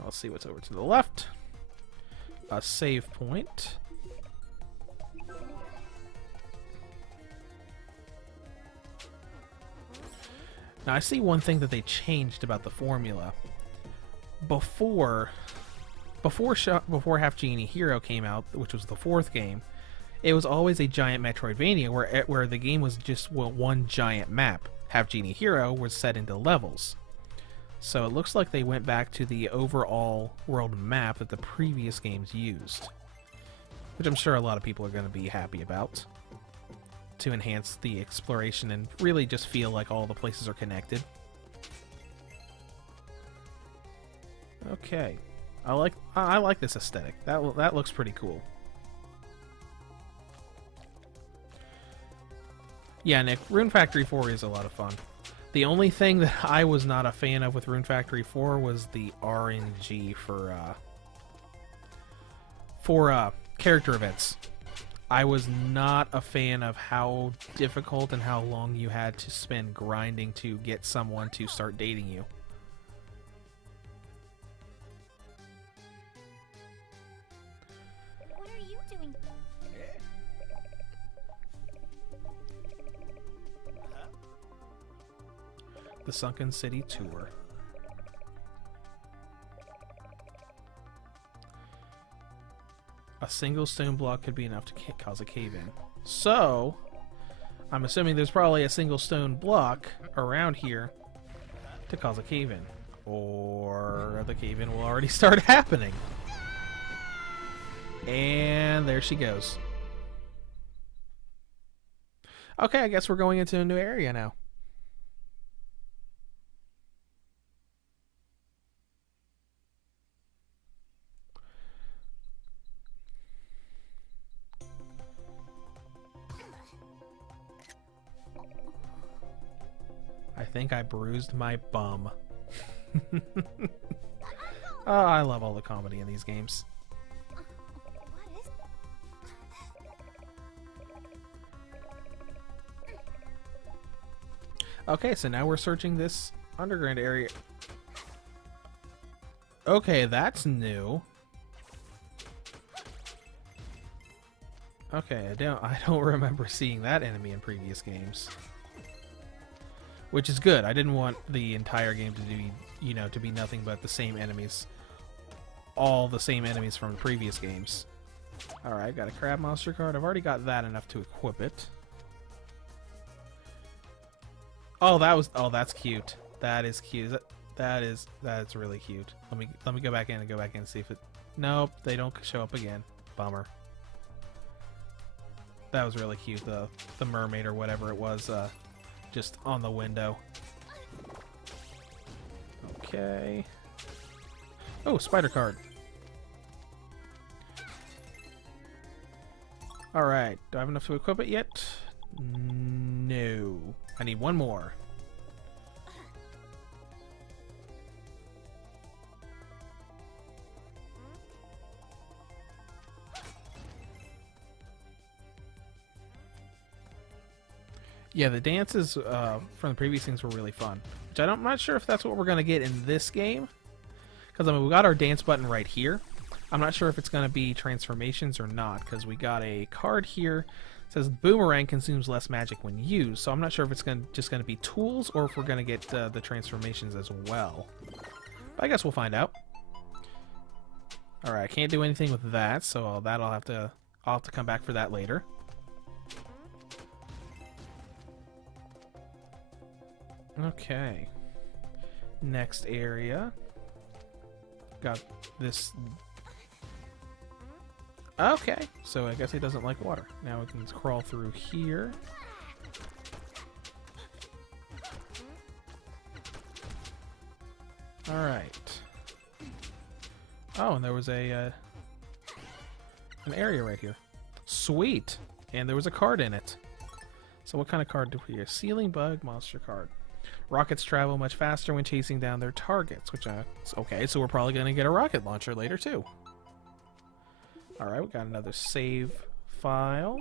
Let's see what's over to the left. A save point. Now I see one thing that they changed about the formula. Before Half Genie Hero came out, which was the 4th game, it was always a giant Metroidvania where the game was just one giant map. Half Genie Hero was set into levels. So it looks like they went back to the overall world map that the previous games used, which I'm sure a lot of people are going to be happy about, to enhance the exploration and really just feel like all the places are connected. Okay, I like this aesthetic. That looks pretty cool. Yeah, Nick, Rune Factory 4 is a lot of fun. The only thing that I was not a fan of with Rune Factory 4 was the RNG for character events. I was not a fan of how difficult and how long you had to spend grinding to get someone to start dating you. What are you doing? The Sunken City Tour. A single stone block could be enough to cause a cave-in. So, I'm assuming there's probably a single stone block around here to cause a cave-in. Or the cave-in will already start happening. And there she goes. Okay, I guess we're going into a new area now. I think I bruised my bum. Oh, I love all the comedy in these games. What is... Okay, so now we're searching this underground area. Okay, that's new. Okay, I don't remember seeing that enemy in previous games. Which is good. I didn't want the entire game to be, to be nothing but the same enemies. All the same enemies from the previous games. Alright, got a crab monster card. I've already got that enough to equip it. Oh, that's cute. That is cute. That's really cute. Let me go back in and see if it... Nope, they don't show up again. Bummer. That was really cute. The mermaid or whatever it was, just on the window. Okay. Oh, spider card. Alright, do I have enough to equip it yet? No. I need one more. Yeah, the dances from the previous things were really fun. Which I'm not sure if that's what we're going to get in this game. Because, we got our dance button right here. I'm not sure if it's going to be transformations or not. Because we got a card here. It says boomerang consumes less magic when used. So I'm not sure if it's just going to be tools or if we're going to get the transformations as well. But I guess we'll find out. Alright, I can't do anything with that. So I'll have to come back for that later. Okay. Next area. Got this. Okay, so I guess he doesn't like water. Now we can crawl through here. Alright. Oh, and there was an area right here. Sweet! And there was a card in it. So what kind of card do we have? Ceiling bug monster card. Rockets travel much faster when chasing down their targets, which okay, so we're probably going to get a rocket launcher later too. Alright, we got another save file.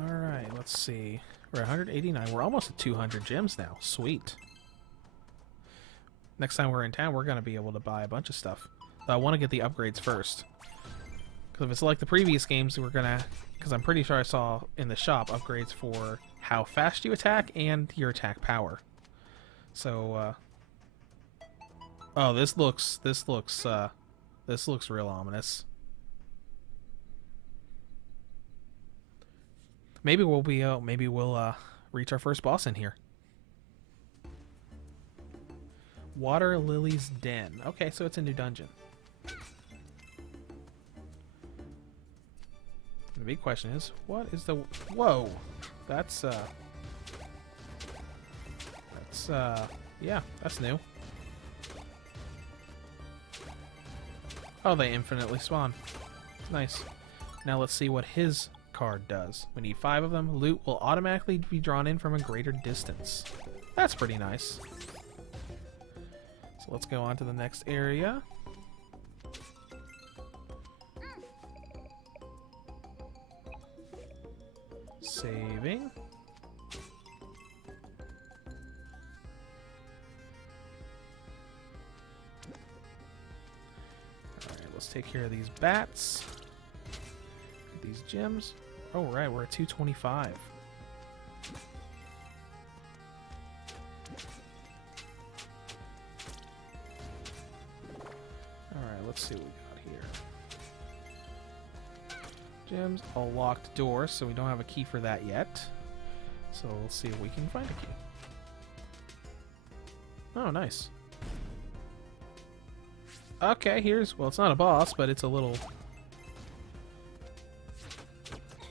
Alright, let's see. We're at 189. We're almost at 200 gems now. Sweet. Next time we're in town, we're going to be able to buy a bunch of stuff. But I want to get the upgrades first. Because if it's like the previous games, we're going to... Because I'm pretty sure I saw in the shop upgrades for how fast you attack and your attack power. So, oh, this looks real ominous. Maybe we'll reach our first boss in here. Water Lily's Den. Okay, so it's a new dungeon. The big question is, what is the... Whoa! Yeah, that's new. Oh, they infinitely spawn. Nice. Now let's see what his card does. We need 5 of them. Loot will automatically be drawn in from a greater distance. That's pretty nice. So let's go on to the next area. Saving. Alright, let's take care of these bats. Get these gems. Oh, right, we're at 225. Alright, let's see what we got here. Gems, a locked door, so we don't have a key for that yet. So we'll see if we can find a key. Oh, nice. Okay, well, it's not a boss, but it's a little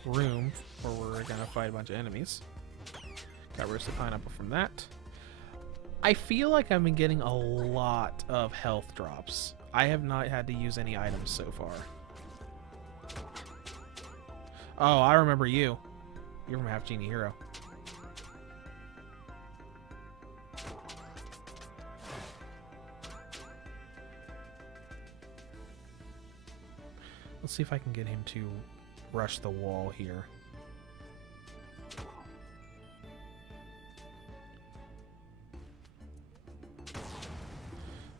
room where we're gonna fight a bunch of enemies. Got roasted pineapple from that. I feel like I've been getting a lot of health drops. I have not had to use any items so far. Oh, I remember you. You're from Half Genie Hero. Let's see if I can get him to rush the wall here.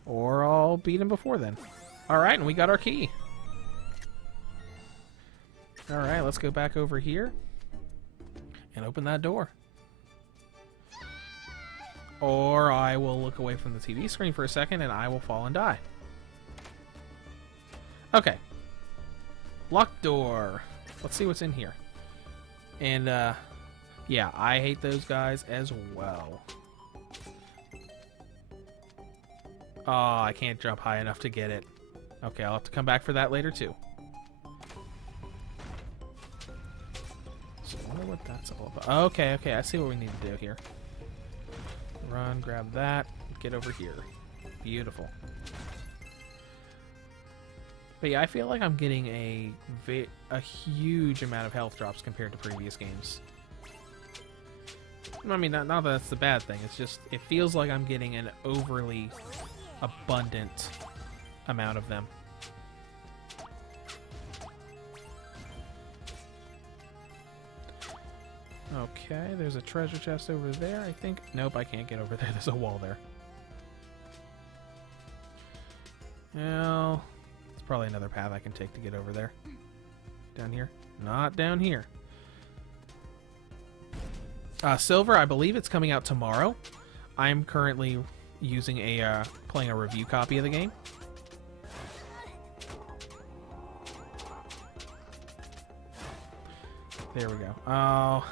Or I'll beat him before then. Alright, and we got our key. Alright, let's go back over here and open that door. Or I will look away from the TV screen for a second and I will fall and die. Okay. Locked door. Let's see what's in here. And, yeah, I hate those guys as well. Oh, I can't jump high enough to get it. Okay, I'll have to come back for that later, too. So I wonder what that's all about. Okay, I see what we need to do here. Run, grab that, get over here. Beautiful. But yeah, I feel like I'm getting a huge amount of health drops compared to previous games. I mean, not that that's the bad thing. It's just, it feels like I'm getting an overly abundant amount of them. Okay, there's a treasure chest over there, I think. Nope, I can't get over there. There's a wall there. Well, it's probably another path I can take to get over there. Down here? Not down here. Silver, I believe it's coming out tomorrow. I'm currently using playing a review copy of the game. There we go. Oh,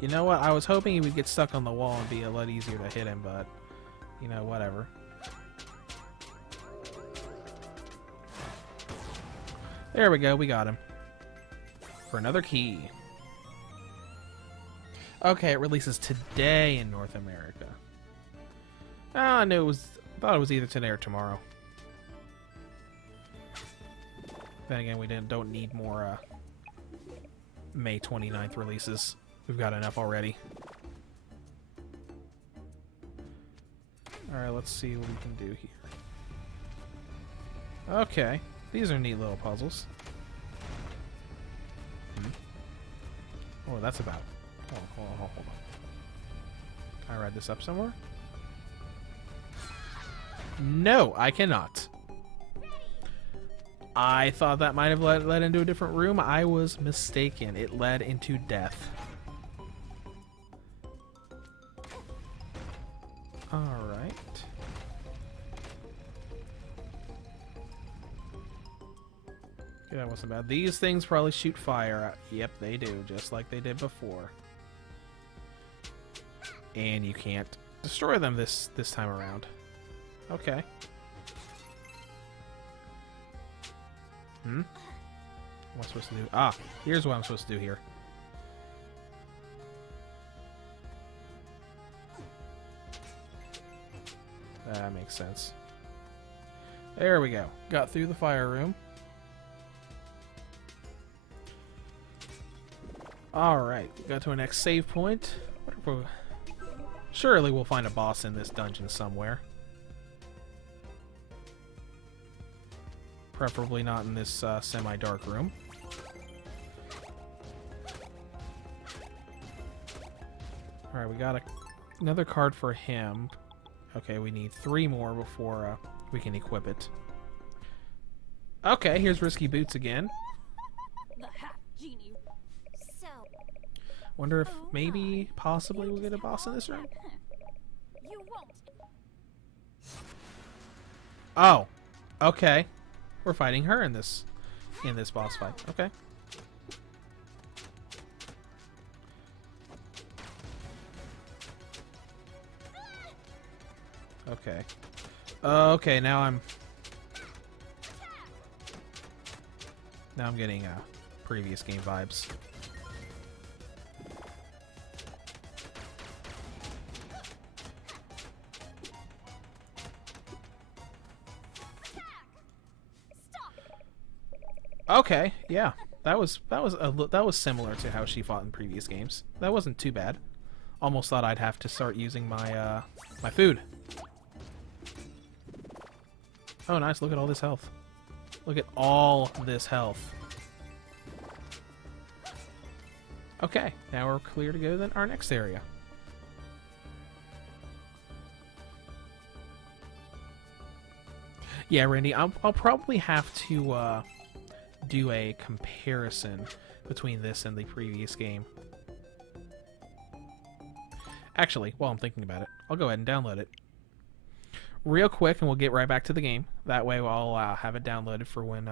you know what? I was hoping he would get stuck on the wall and be a lot easier to hit him, but, you know, whatever. There we go. We got him. For another key. Okay, it releases today in North America. I knew it was... thought it was either today or tomorrow. Then again, we don't need more May 29th releases. We've got enough already. Alright, let's see what we can do here. Okay, these are neat little puzzles. Oh, that's about... Hold on. Can I ride this up somewhere? No, I cannot. I thought that might have led into a different room. I was mistaken. It led into death. Alright. Okay, that wasn't bad. These things probably shoot fire. Yep, they do, just like they did before. And you can't destroy them this time around. Okay. What am I supposed to do? Ah, here's what I'm supposed to do here. That makes sense. There we go. Got through the fire room. Alright, got to our next save point. Surely we'll find a boss in this dungeon somewhere. Preferably not in this semi-dark room. Alright, we got another card for him. Okay, we need 3 more before we can equip it. Okay, here's Risky Boots again. The half genie. So, Wonder if maybe, possibly, we'll get a boss in this room? you won't. Oh, okay. We're fighting her in this boss fight. Okay. Okay. Okay, now I'm getting previous game vibes. Okay, yeah, that was similar to how she fought in previous games. That wasn't too bad. Almost thought I'd have to start using my my food. Oh, nice! Look at all this health. Look at all this health. Okay, now we're clear to go to our next area. Yeah, Randy, I'll probably have to do a comparison between this and the previous game. Actually, while I'm thinking about it, I'll go ahead and download it real quick, and we'll get right back to the game. That way I'll have it downloaded for when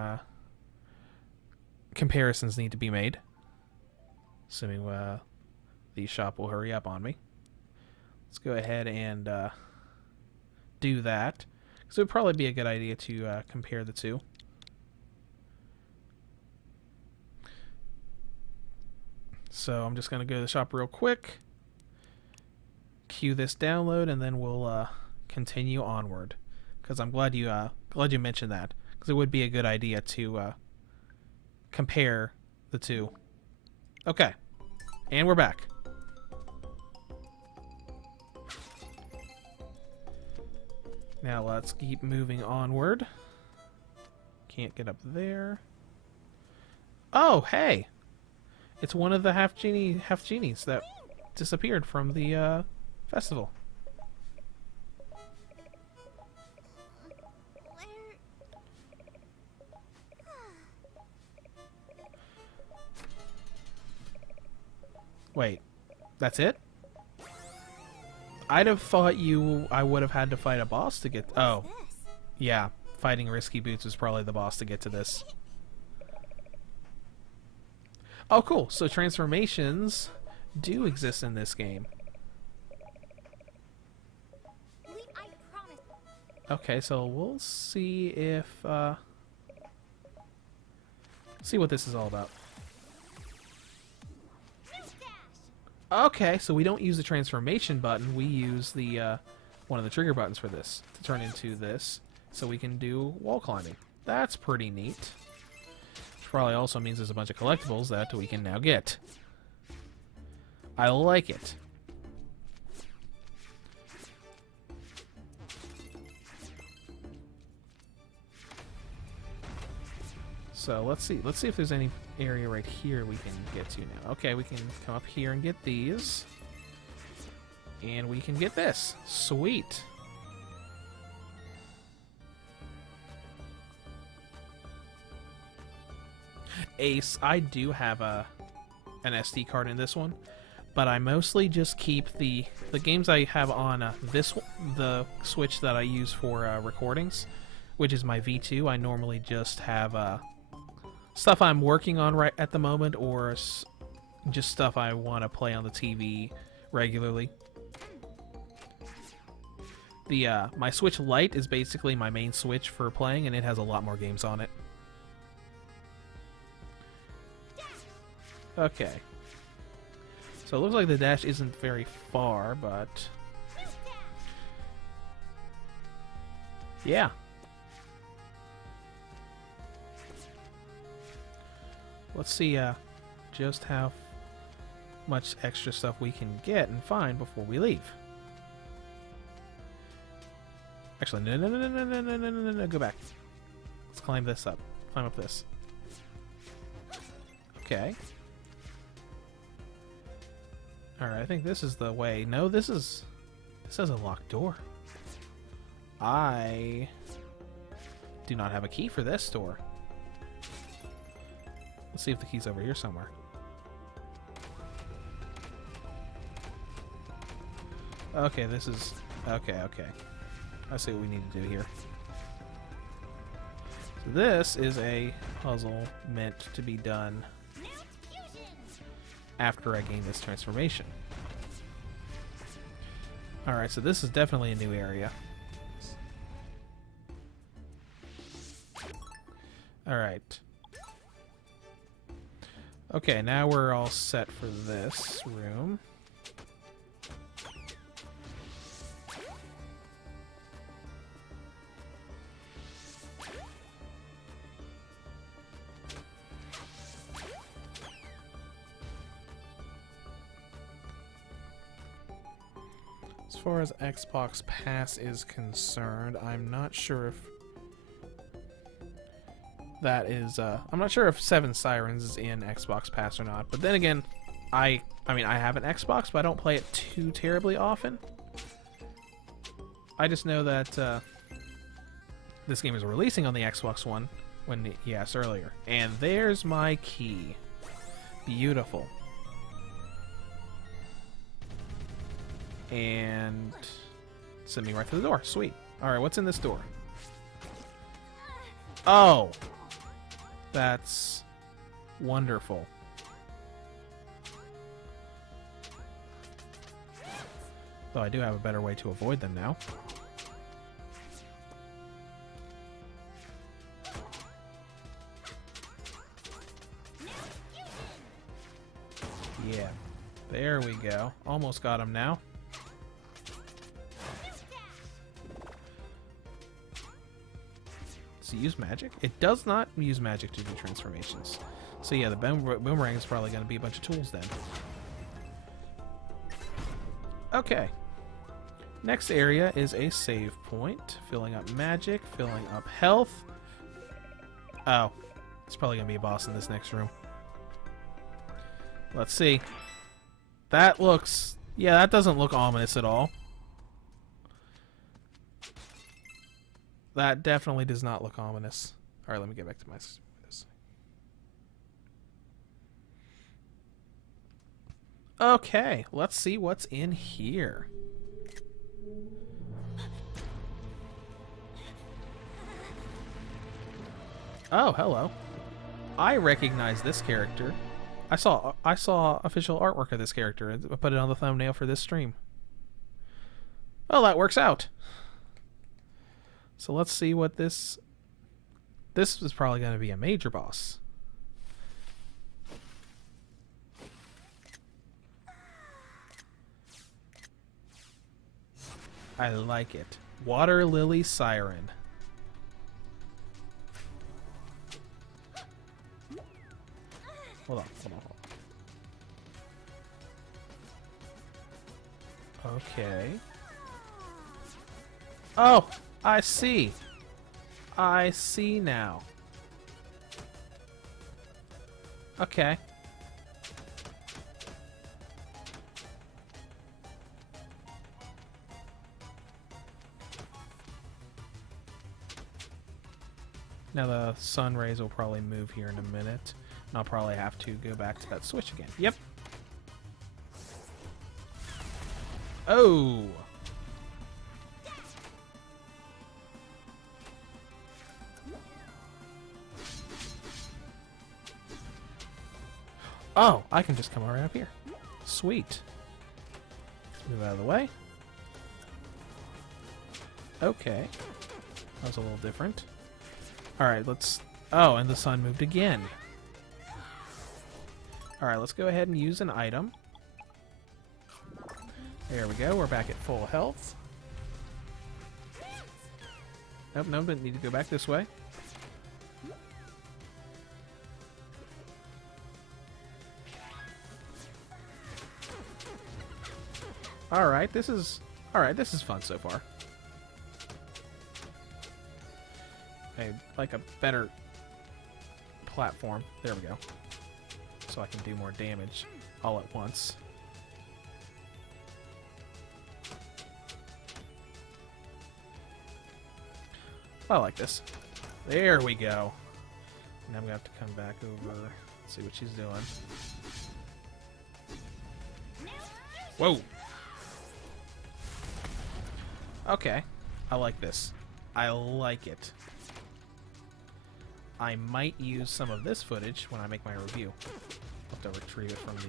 comparisons need to be made. Assuming the shop will hurry up on me. Let's go ahead and do that. So it would probably be a good idea to compare the two. So I'm just going to go to the shop real quick, queue this download, and then we'll continue onward. Because I'm glad you mentioned that, because it would be a good idea to compare the two. Okay, and we're back. Now let's keep moving onward. Can't get up there. Oh, hey! It's one of the half genies that disappeared from the festival. Wait, that's it? I'd have thought I would have had to fight a boss to get... Oh, yeah. Fighting Risky Boots was probably the boss to get to this. Oh, cool. So transformations do exist in this game. I promise. Okay, so we'll see if, see what this is all about. Okay, so we don't use the transformation button. We use the, one of the trigger buttons for this to turn into this, so we can do wall climbing. That's pretty neat. Which probably also means there's a bunch of collectibles that we can now get. I like it. So let's see if there's any area right here we can get to now. Okay, we can come up here and get these. And we can get this. Sweet. Ace, I do have an SD card in this one, but I mostly just keep the games I have on the Switch that I use for recordings, which is my V2. I normally just have stuff I'm working on right at the moment, or just stuff I want to play on the TV regularly. My Switch Lite is basically my main Switch for playing, and it has a lot more games on it. Okay. So it looks like the dash isn't very far, but... yeah. Let's see just how much extra stuff we can get and find before we leave. Actually, no, go back. Let's climb this up. Climb up this. Okay. Alright, I think this is the way. No, this has a locked door. I do not have a key for this door. Let's see if the key's over here somewhere. Okay, this is... okay. I see what we need to do here. So this is a puzzle meant to be done after I gain this transformation. Alright, so this is definitely a new area. Alright. Okay, now we're all set for this room. As far as Xbox Pass is concerned, I'm not sure if that is, I'm not sure if Seven Sirens is in Xbox Pass or not. But then again, I mean, I have an Xbox, but I don't play it too terribly often. I just know that this game is releasing on the Xbox One when he asked earlier. And there's my key. Beautiful. And send me right to the door. Sweet. Alright, what's in this door? Oh! That's wonderful. Though I do have a better way to avoid them now. Yeah. There we go. Almost got him now. Does it use magic? It does not use magic to do transformations. So yeah, the boomerang is probably going to be a bunch of tools then. Okay. Next area is a save point. Filling up magic, filling up health. Oh. It's probably going to be a boss in this next room. Let's see. That looks... yeah, that doesn't look ominous at all. That definitely does not look ominous. Alright, let me get back to my... this. Okay, let's see what's in here. Oh, hello. I recognize this character. I saw official artwork of this character. I put it on the thumbnail for this stream. Oh, that works out. So let's see what this is probably going to be a major boss. I like it. Water Lily Siren. Hold on. Okay. Oh, I see. I see now. Okay. Now the sun rays will probably move here in a minute. And I'll probably have to go back to that switch again. Yep. Oh. Oh, I can just come right up here. Sweet. Move out of the way. Okay. That was a little different. Alright, let's... Oh, and the sun moved again. Alright, let's go ahead and use an item. There we go, we're back at full health. Nope, no, didn't need to go back this way. Alright, this is fun so far. I'd like a better platform. There we go. So I can do more damage all at once. I like this. There we go. And I'm gonna have to come back over, see what she's doing. Whoa! Okay. I like this. I like it. I might use some of this footage when I make my review. I'll have to retrieve it from the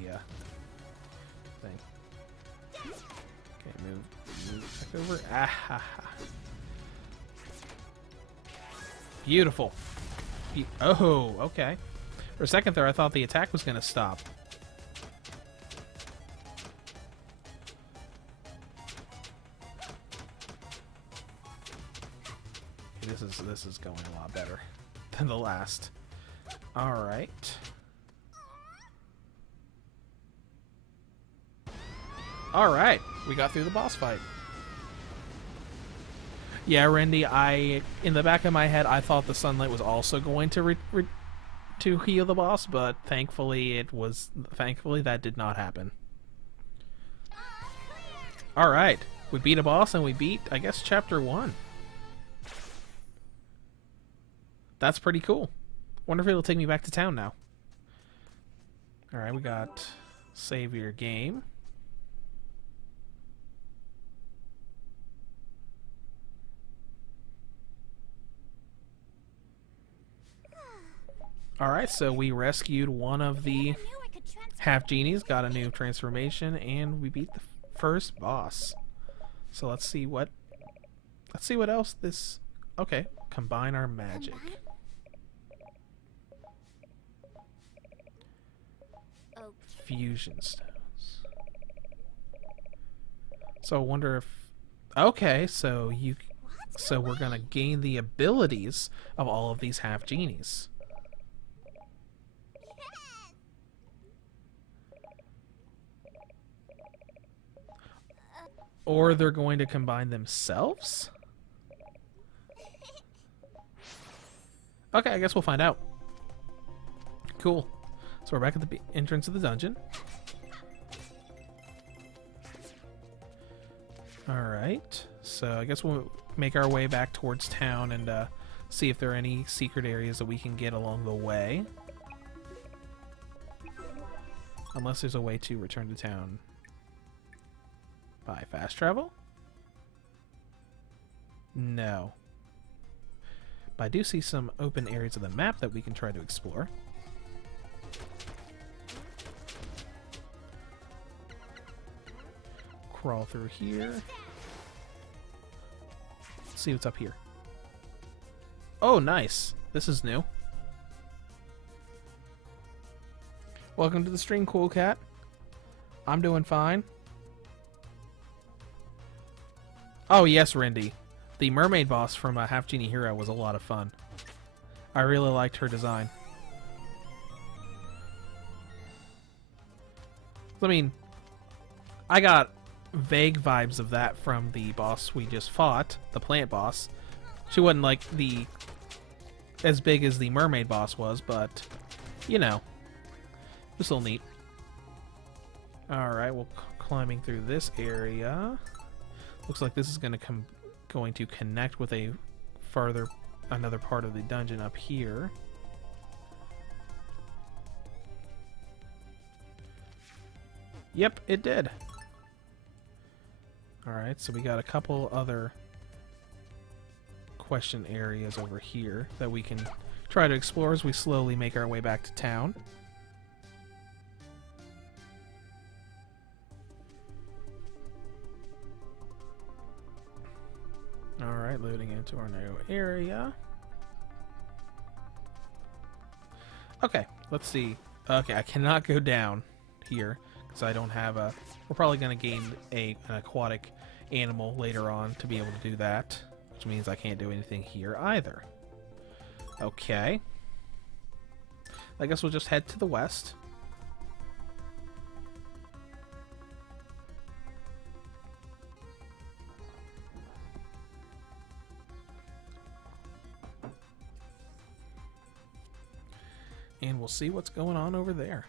thing. Okay, move back over. Ah ha ha. Beautiful. Oh, okay. For a second there, I thought the attack was going to stop. This is going a lot better than the last. All right. All right. We got through the boss fight. Yeah, Randy, in the back of my head, I thought the sunlight was also going to to heal the boss, but thankfully that did not happen. All right. We beat a boss and we beat, I guess, chapter 1. That's pretty cool. Wonder if it'll take me back to town now. Alright, we got save your game. Alright, so we rescued one of the half genies, got a new transformation, and we beat the first boss. So let's see what else this... Okay, combine our magic. Fusion stones. So I wonder if... Okay, so we're gonna gain the abilities of all of these half genies. Or they're going to combine themselves? Okay, I guess we'll find out. Cool. So we're back at the entrance of the dungeon. Alright. So I guess we'll make our way back towards town and see if there are any secret areas that we can get along the way. Unless there's a way to return to town by fast travel? No. But I do see some open areas of the map that we can try to explore. crawl through here. Let's see what's up here. Oh, nice. This is new. Welcome to the stream, Cool Cat. I'm doing fine. Oh, yes, Rindy. The mermaid boss from Half Genie Hero was a lot of fun. I really liked her design. I mean, I got vague vibes of that from the boss we just fought, the plant boss. She wasn't like as big as the mermaid boss was, but you know, it was still neat. Alright, well, climbing through this area. Looks like this is going to connect with another part of the dungeon up here. Yep, it did. Alright, so we got a couple other question areas over here that we can try to explore as we slowly make our way back to town. Alright, loading into our new area. Okay, let's see. Okay, I cannot go down here because I don't have a... We're probably going to gain an aquatic animal later on to be able to do that, which means I can't do anything here either. Okay. I guess we'll just head to the west. And we'll see what's going on over there.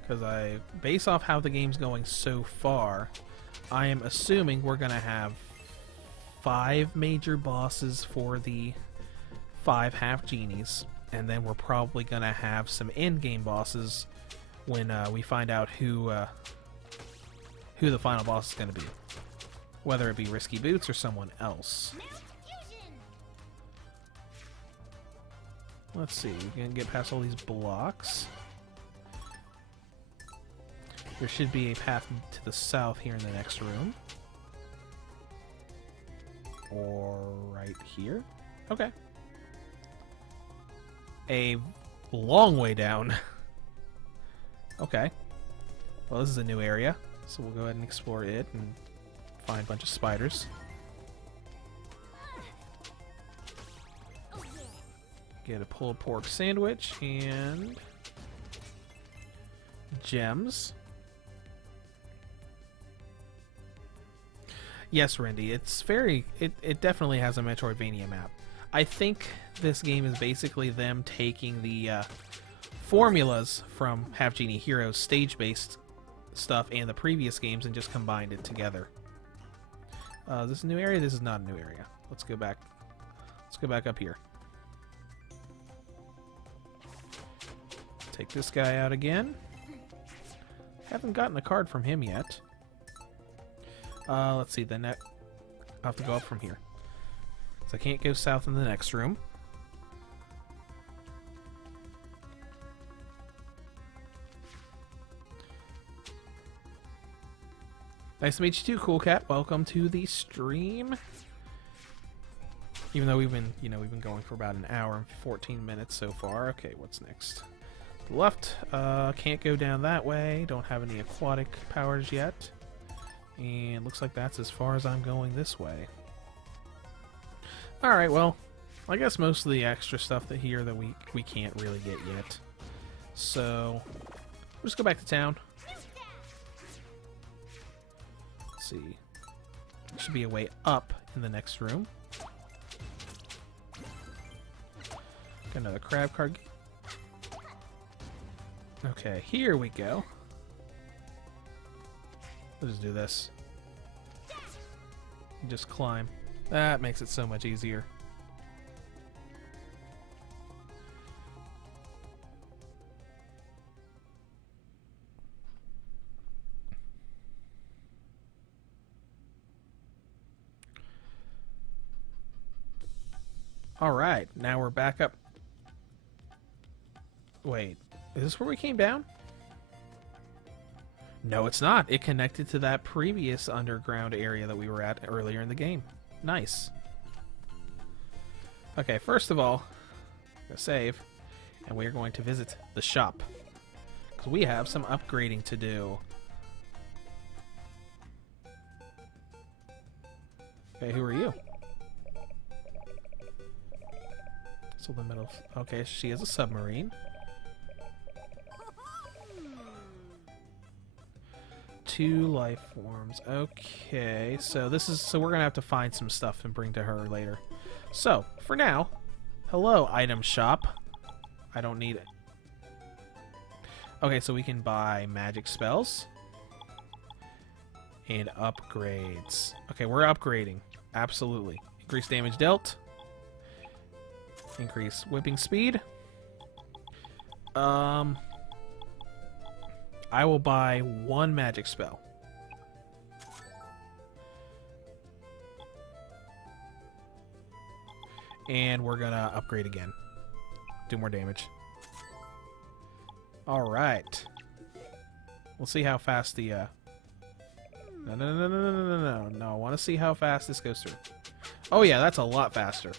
Because based off how the game's going so far, I am assuming we're going to have 5 major bosses for the 5 half genies. And then we're probably going to have some end-game bosses when we find out who the final boss is going to be. Whether it be Risky Boots or someone else. Let's see, we can get past all these blocks. There should be a path to the south here in the next room. Or right here. Okay. A long way down. Okay. Well, this is a new area, so we'll go ahead and explore it and find a bunch of spiders. Get a pulled pork sandwich and gems. Yes, Rindy, it definitely has a Metroidvania map. I think this game is basically them taking the formulas from Half Genie Heroes stage-based stuff and the previous games and just combined it together. Is this a new area? This is not a new area. Let's go back. Let's go back up here. Take this guy out again. Haven't gotten a card from him yet. Let's see, I'll have to go up from here. So I can't go south in the next room. Nice to meet you too, Cool Cat. Welcome to the stream. Even though we've been going for about an hour and 14 minutes so far. Okay, what's next? To the left. Can't go down that way. Don't have any aquatic powers yet. And looks like that's as far as I'm going this way. Alright, well, I guess most of the extra stuff that we can't really get yet. So, we'll just go back to town. Let's see. There should be a way up in the next room. Got another crab card. Okay, here we go. We'll just do this. Just climb. That makes it so much easier. Alright, now we're back up. Wait, is this where we came down? No, it's not. It connected to that previous underground area that we were at earlier in the game. Nice. Okay, first of all, I'm gonna save, and we are going to visit the shop. Because we have some upgrading to do. Okay, who are you? So the middle. Okay, she is a submarine. 2 life forms. Okay, so we're gonna have to find some stuff and bring to her later. So for now, hello item shop. I don't need it. Okay, so we can buy magic spells and upgrades. Okay, we're upgrading. Absolutely. Increase damage dealt. Increase whipping speed. I will buy 1 magic spell. And we're gonna upgrade again. Do more damage. Alright. We'll see how fast the No, I want to see how fast this goes through. Oh yeah, that's a lot faster.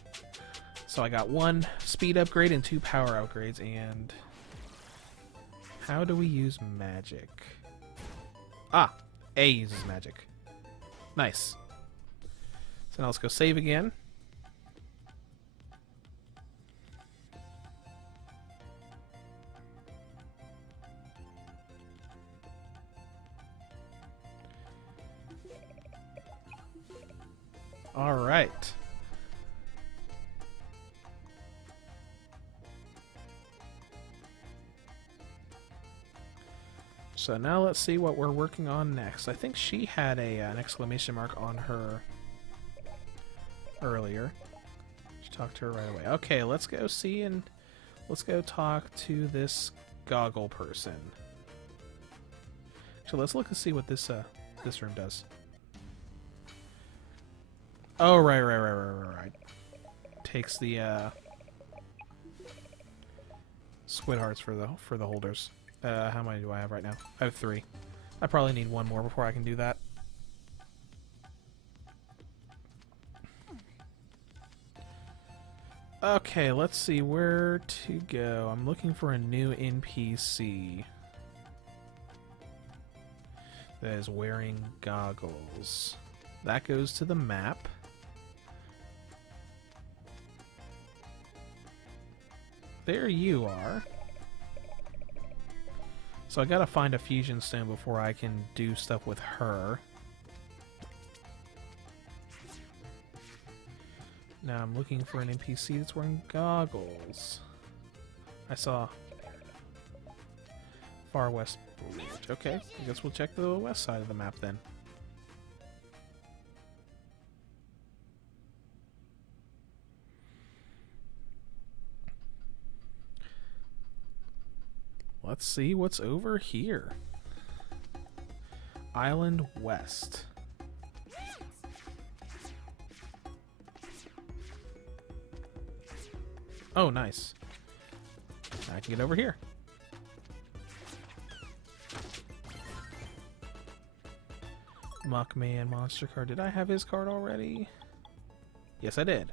So I got 1 speed upgrade and 2 power upgrades, and how do we use magic? Ah, A uses magic. Nice. So now let's go save again. All right. So now let's see what we're working on next. I think she had an exclamation mark on her earlier. She talked to her right away. Okay, let's go see and let's go talk to this goggle person. So let's look and see what this room does. Oh, right. Takes the squid hearts for the holders. How many do I have right now? I have 3. I probably need 1 more before I can do that. Okay, let's see where to go. I'm looking for a new NPC that is wearing goggles. That goes to the map. There you are. So I gotta find a fusion stone before I can do stuff with her. Now I'm looking for an NPC that's wearing goggles. I saw Far West Bridge. Okay, I guess we'll check the west side of the map then. Let's see what's over here. Island West. Oh, nice. I can get over here. Muckman monster card. Did I have his card already? Yes, I did.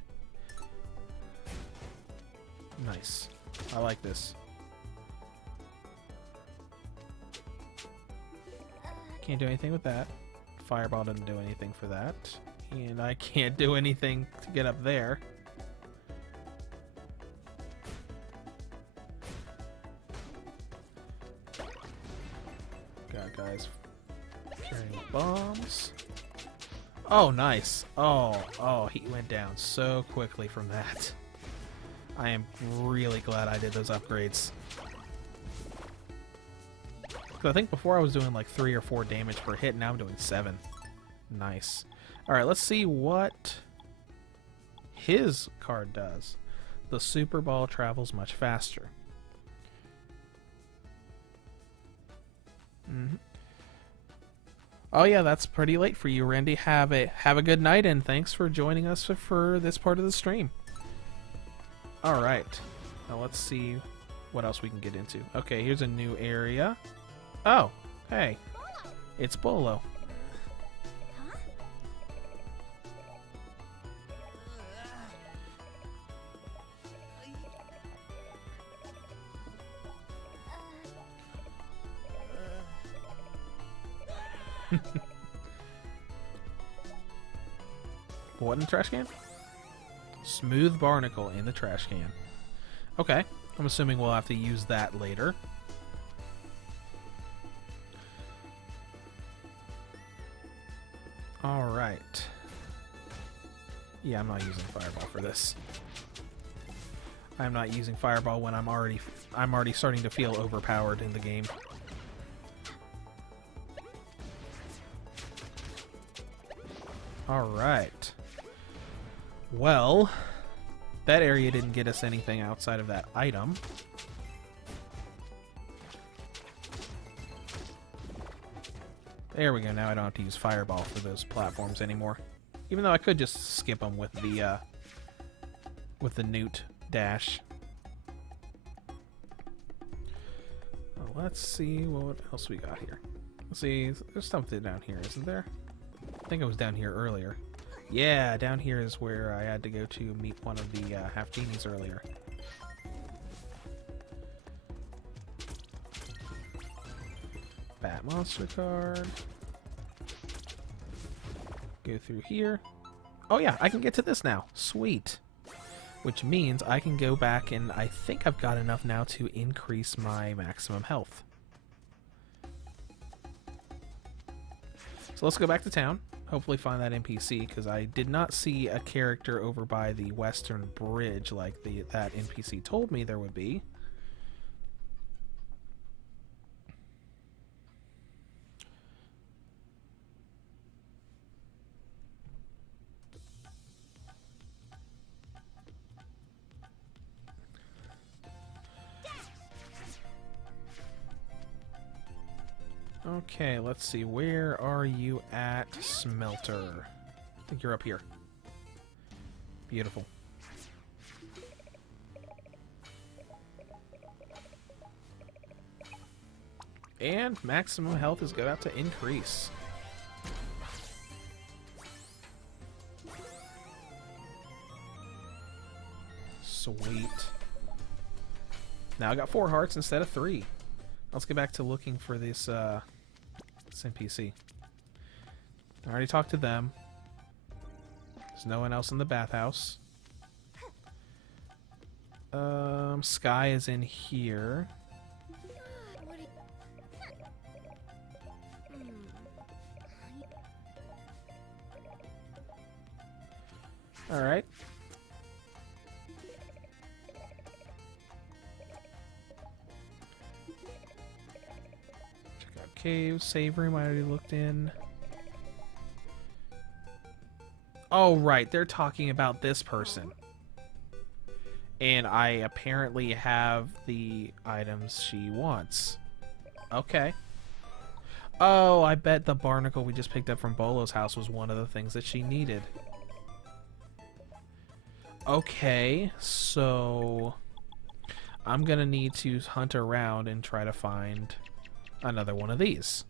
Nice. I like this. Can't do anything with that. Fireball doesn't do anything for that. And I can't do anything to get up there. Got guys carrying bombs. Oh, nice. Oh, he went down so quickly from that. I am really glad I did those upgrades. I think before I was doing like 3 or 4 damage per hit, now I'm doing 7. Nice. Alright, let's see what his card does. The Super Ball travels much faster. Oh yeah, that's pretty late for you, Randy. Have a good night, and thanks for joining us for this part of the stream. Alright. Now let's see what else we can get into. Okay, here's a new area. Oh, hey. It's Bolo. Huh? What in the trash can? Smooth barnacle in the trash can. Okay, I'm assuming we'll have to use that later. Alright. Yeah, I'm not using Fireball for this. I'm not using Fireball when I'm already starting to feel overpowered in the game. Alright. Well, that area didn't get us anything outside of that item. There we go, now I don't have to use Fireball for those platforms anymore. Even though I could just skip them with the Newt dash. Well, let's see what else we got here. Let's see, there's something down here, isn't there? I think it was down here earlier. Yeah, down here is where I had to go to meet one of the half genies earlier. Bat monster card. Go through here. Oh yeah, I can get to this now. Sweet. Which means I can go back and I think I've got enough now to increase my maximum health. So let's go back to town. Hopefully find that NPC, because I did not see a character over by the western bridge like that NPC told me there would be. Okay, let's see. Where are you at, Smelter? I think you're up here. Beautiful. And maximum health is about to increase. Sweet. Now I got 4 hearts instead of 3. Let's get back to looking for this NPC. I already talked to them. There's no one else in the bathhouse. Sky is in here. Alright. Check out caves, save room, I already looked in. Oh, right, they're talking about this person. And I apparently have the items she wants. Okay. Oh, I bet the barnacle we just picked up from Bolo's house was one of the things that she needed. Okay, so I'm gonna need to hunt around and try to find another one of these.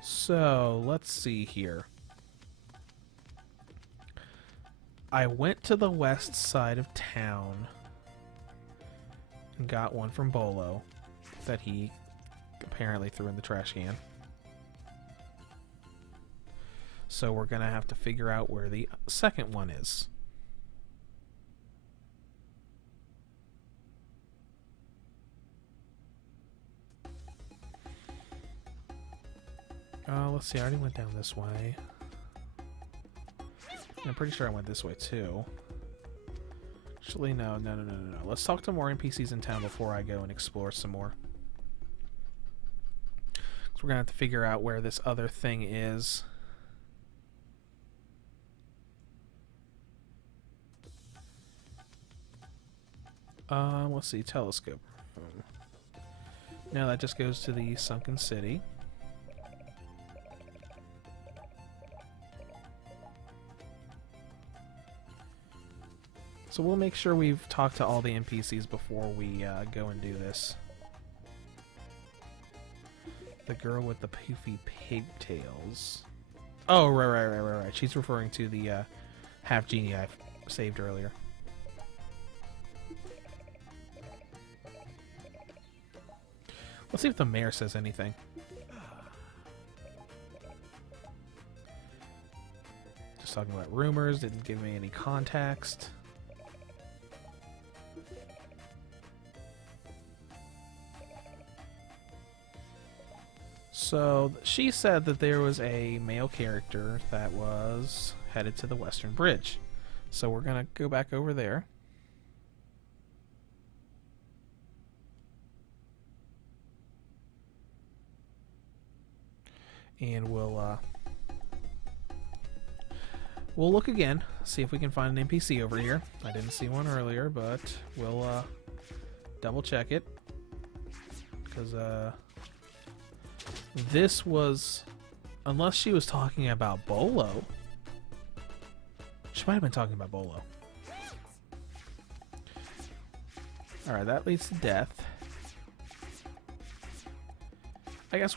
So, let's see here. I went to the west side of town and got one from Bolo that he apparently threw in the trash can. So we're gonna have to figure out where the second one is. Let's see, I already went down this way. I'm pretty sure I went this way too. Actually, no. Let's talk to more NPCs in town before I go and explore some more. We're gonna have to figure out where this other thing is. Let's see, telescope. No, that just goes to the Sunken City. So we'll make sure we've talked to all the NPCs before we go and do this. The girl with the poofy pigtails. Oh, right. She's referring to the half genie I saved earlier. Let's see if the mayor says anything. Just talking about rumors, didn't give me any context. So she said that there was a male character that was headed to the Western Bridge. So we're gonna go back over there. And we'll look again, see if we can find an NPC over here. I didn't see one earlier, but we'll double check it. Because this was, unless she was talking about Bolo. She might have been talking about Bolo. Alright, that leads to death. I guess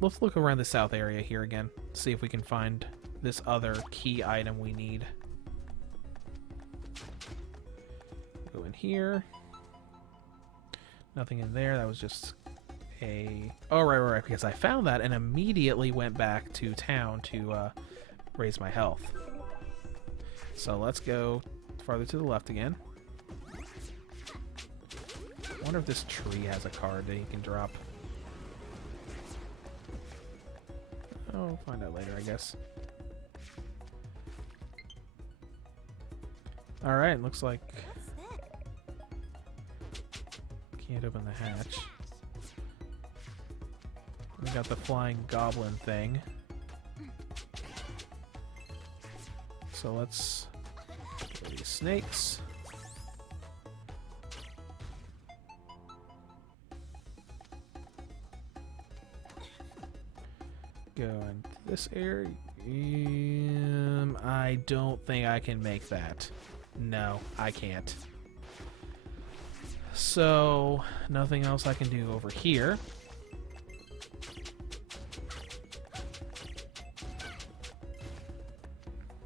let's look around the south area here again. See if we can find this other key item we need. Go in here. Nothing in there. That was just a... Oh, right. Because I found that and immediately went back to town to raise my health. So let's go farther to the left again. I wonder if this tree has a card that you can drop. Oh, we'll find out later, I guess. Alright, looks like... Can't open the hatch. We got the flying goblin thing. So let's get these snakes. Go into this area. I don't think I can make that. No, I can't. So, nothing else I can do over here.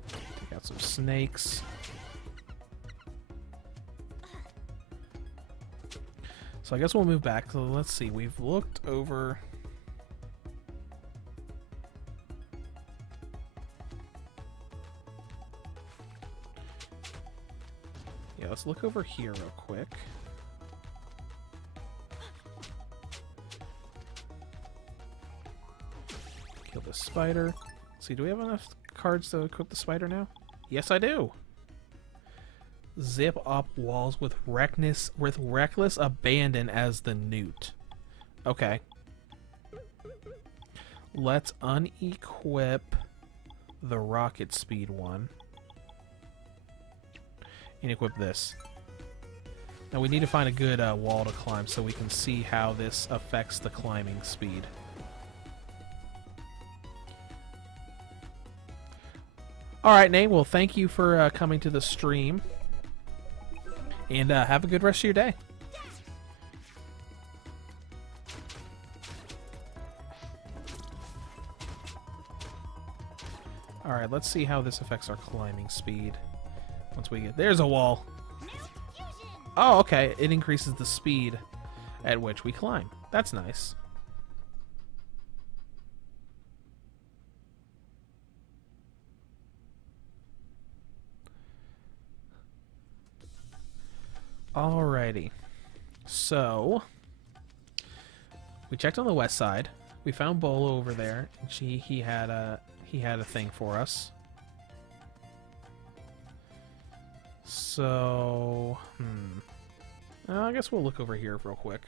Take out some snakes. So I guess we'll move back. So let's see. We've looked over... Yeah, let's look over here real quick. Kill the spider. Let's see, do we have enough cards to equip the spider now? Yes, I do. Zip up walls with reckless abandon as the newt. Okay. Let's unequip the rocket speed one. And equip this. Now we need to find a good wall to climb so we can see how this affects the climbing speed. Alright, Nate. Well, thank you for coming to the stream. And have a good rest of your day. Alright, let's see how this affects our climbing speed. Once we get... There's a wall. Oh, okay. It increases the speed at which we climb. That's nice. Alrighty. So, we checked on the west side. We found Bolo over there. And he had a thing for us. So, I guess we'll look over here real quick.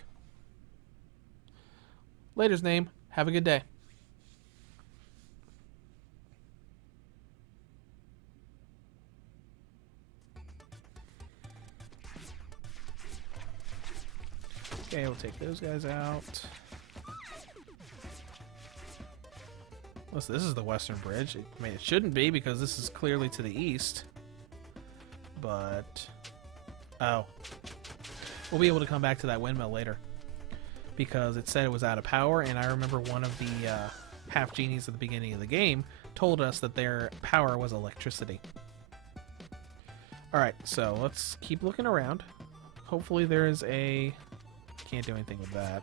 Later's name. Have a good day. Okay, we'll take those guys out. Listen, this is the Western Bridge. I mean, it shouldn't be because this is clearly to the east. But... Oh. We'll be able to come back to that windmill later. because it said it was out of power, and I remember one of the half genies at the beginning of the game told us that their power was electricity. Alright, so let's keep looking around. Hopefully there is a... Can't do anything with that.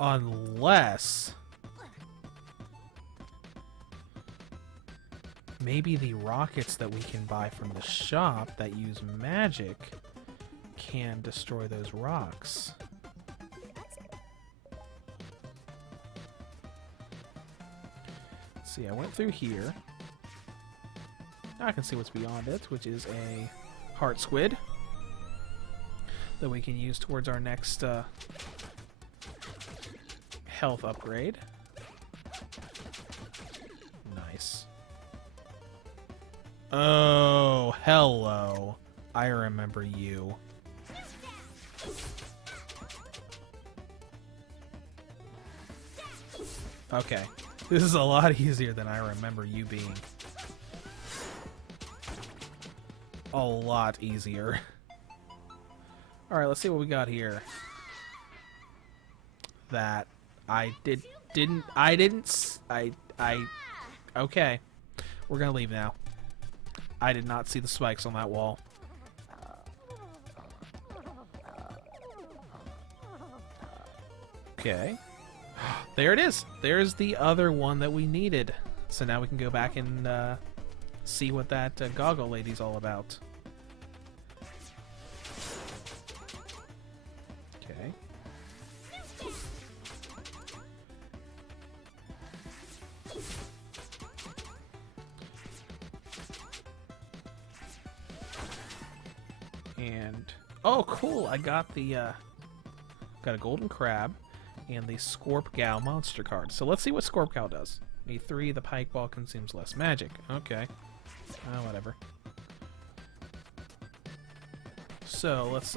Unless... maybe the rockets that we can buy from the shop that use magic can destroy those rocks. Let's see, I went through here. Now I can see what's beyond it, which is a heart squid that we can use towards our next health upgrade. Nice. Oh, hello. I remember you. Okay. This is a lot easier than I remember you being. A lot easier. Alright, let's see what we got here. That I didn't okay. We're gonna leave now. I did not see the spikes on that wall. Okay. There it is. There's the other one that we needed. So now we can go back and see what that goggle lady's all about. Okay. And oh, cool! I got the got a golden crab and the Scorp Gal monster card. So let's see what Scorp Gal does. A3, the pike ball consumes less magic. Okay. Whatever. So let's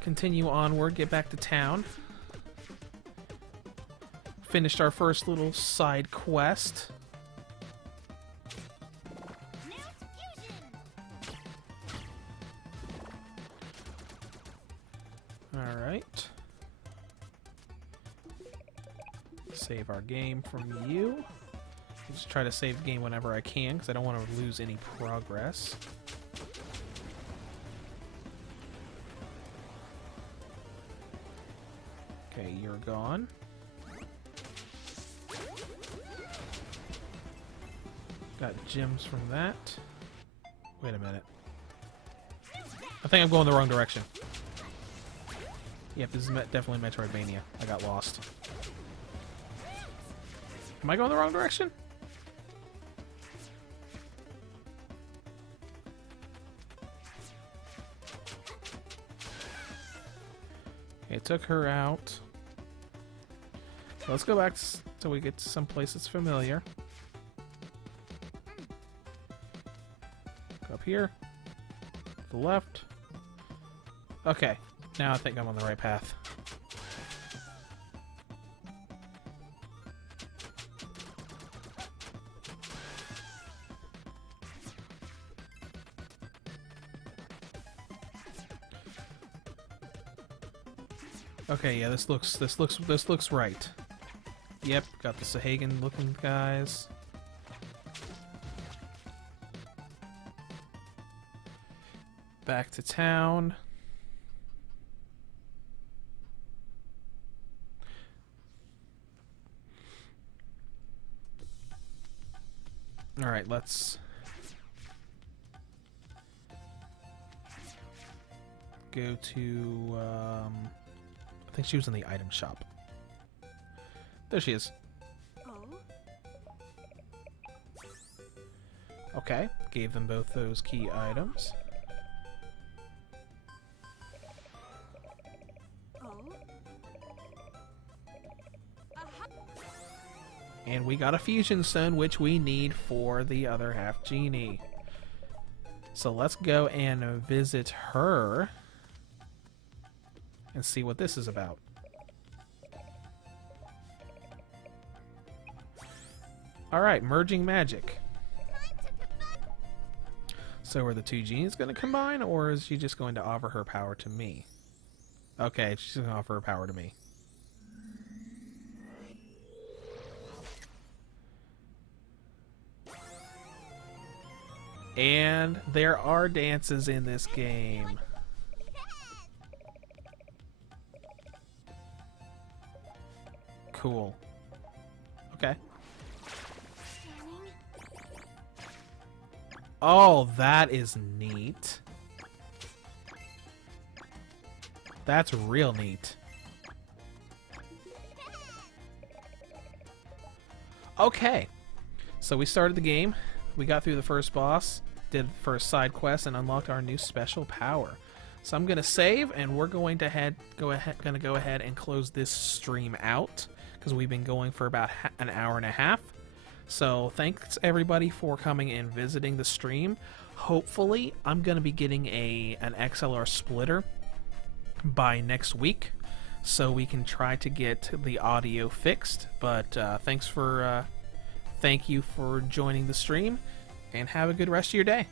continue onward, get back to town. Finished our first little side quest. Alright. Save our game from you. Just try to save the game whenever I can, because I don't want to lose any progress. Okay, you're gone. Got gems from that. Wait a minute. I think I'm going the wrong direction. Yep, this is definitely Metroidvania. I got lost. Am I going the wrong direction? Okay, took her out. So let's go back so we get to some place that's familiar. Go up here. To the left. Okay, now I think I'm on the right path. Okay, yeah, this looks right. Yep, got the Sahagan looking guys. Back to town. All right, let's go to I think she was in the item shop. There she is. Okay, gave them both those key items. And we got a fusion stone, which we need for the other half genie. So let's go and visit her and see what this is about. Alright, merging magic. So are the two genies going to combine, or is she just going to offer her power to me? Okay, she's gonna offer her power to me. And there are dances in this game. Cool. Okay. Scanning. Oh, that is neat. That's real neat. Okay. So we started the game. We got through the first boss, did the first side quest, and unlocked our new special power. So I'm gonna save, and we're going to go ahead and close this stream out because we've been going for about an hour and a half. So thanks everybody for coming and visiting the stream. Hopefully, I'm gonna be getting an XLR splitter by next week, so we can try to get the audio fixed. But thank you for joining the stream, and have a good rest of your day.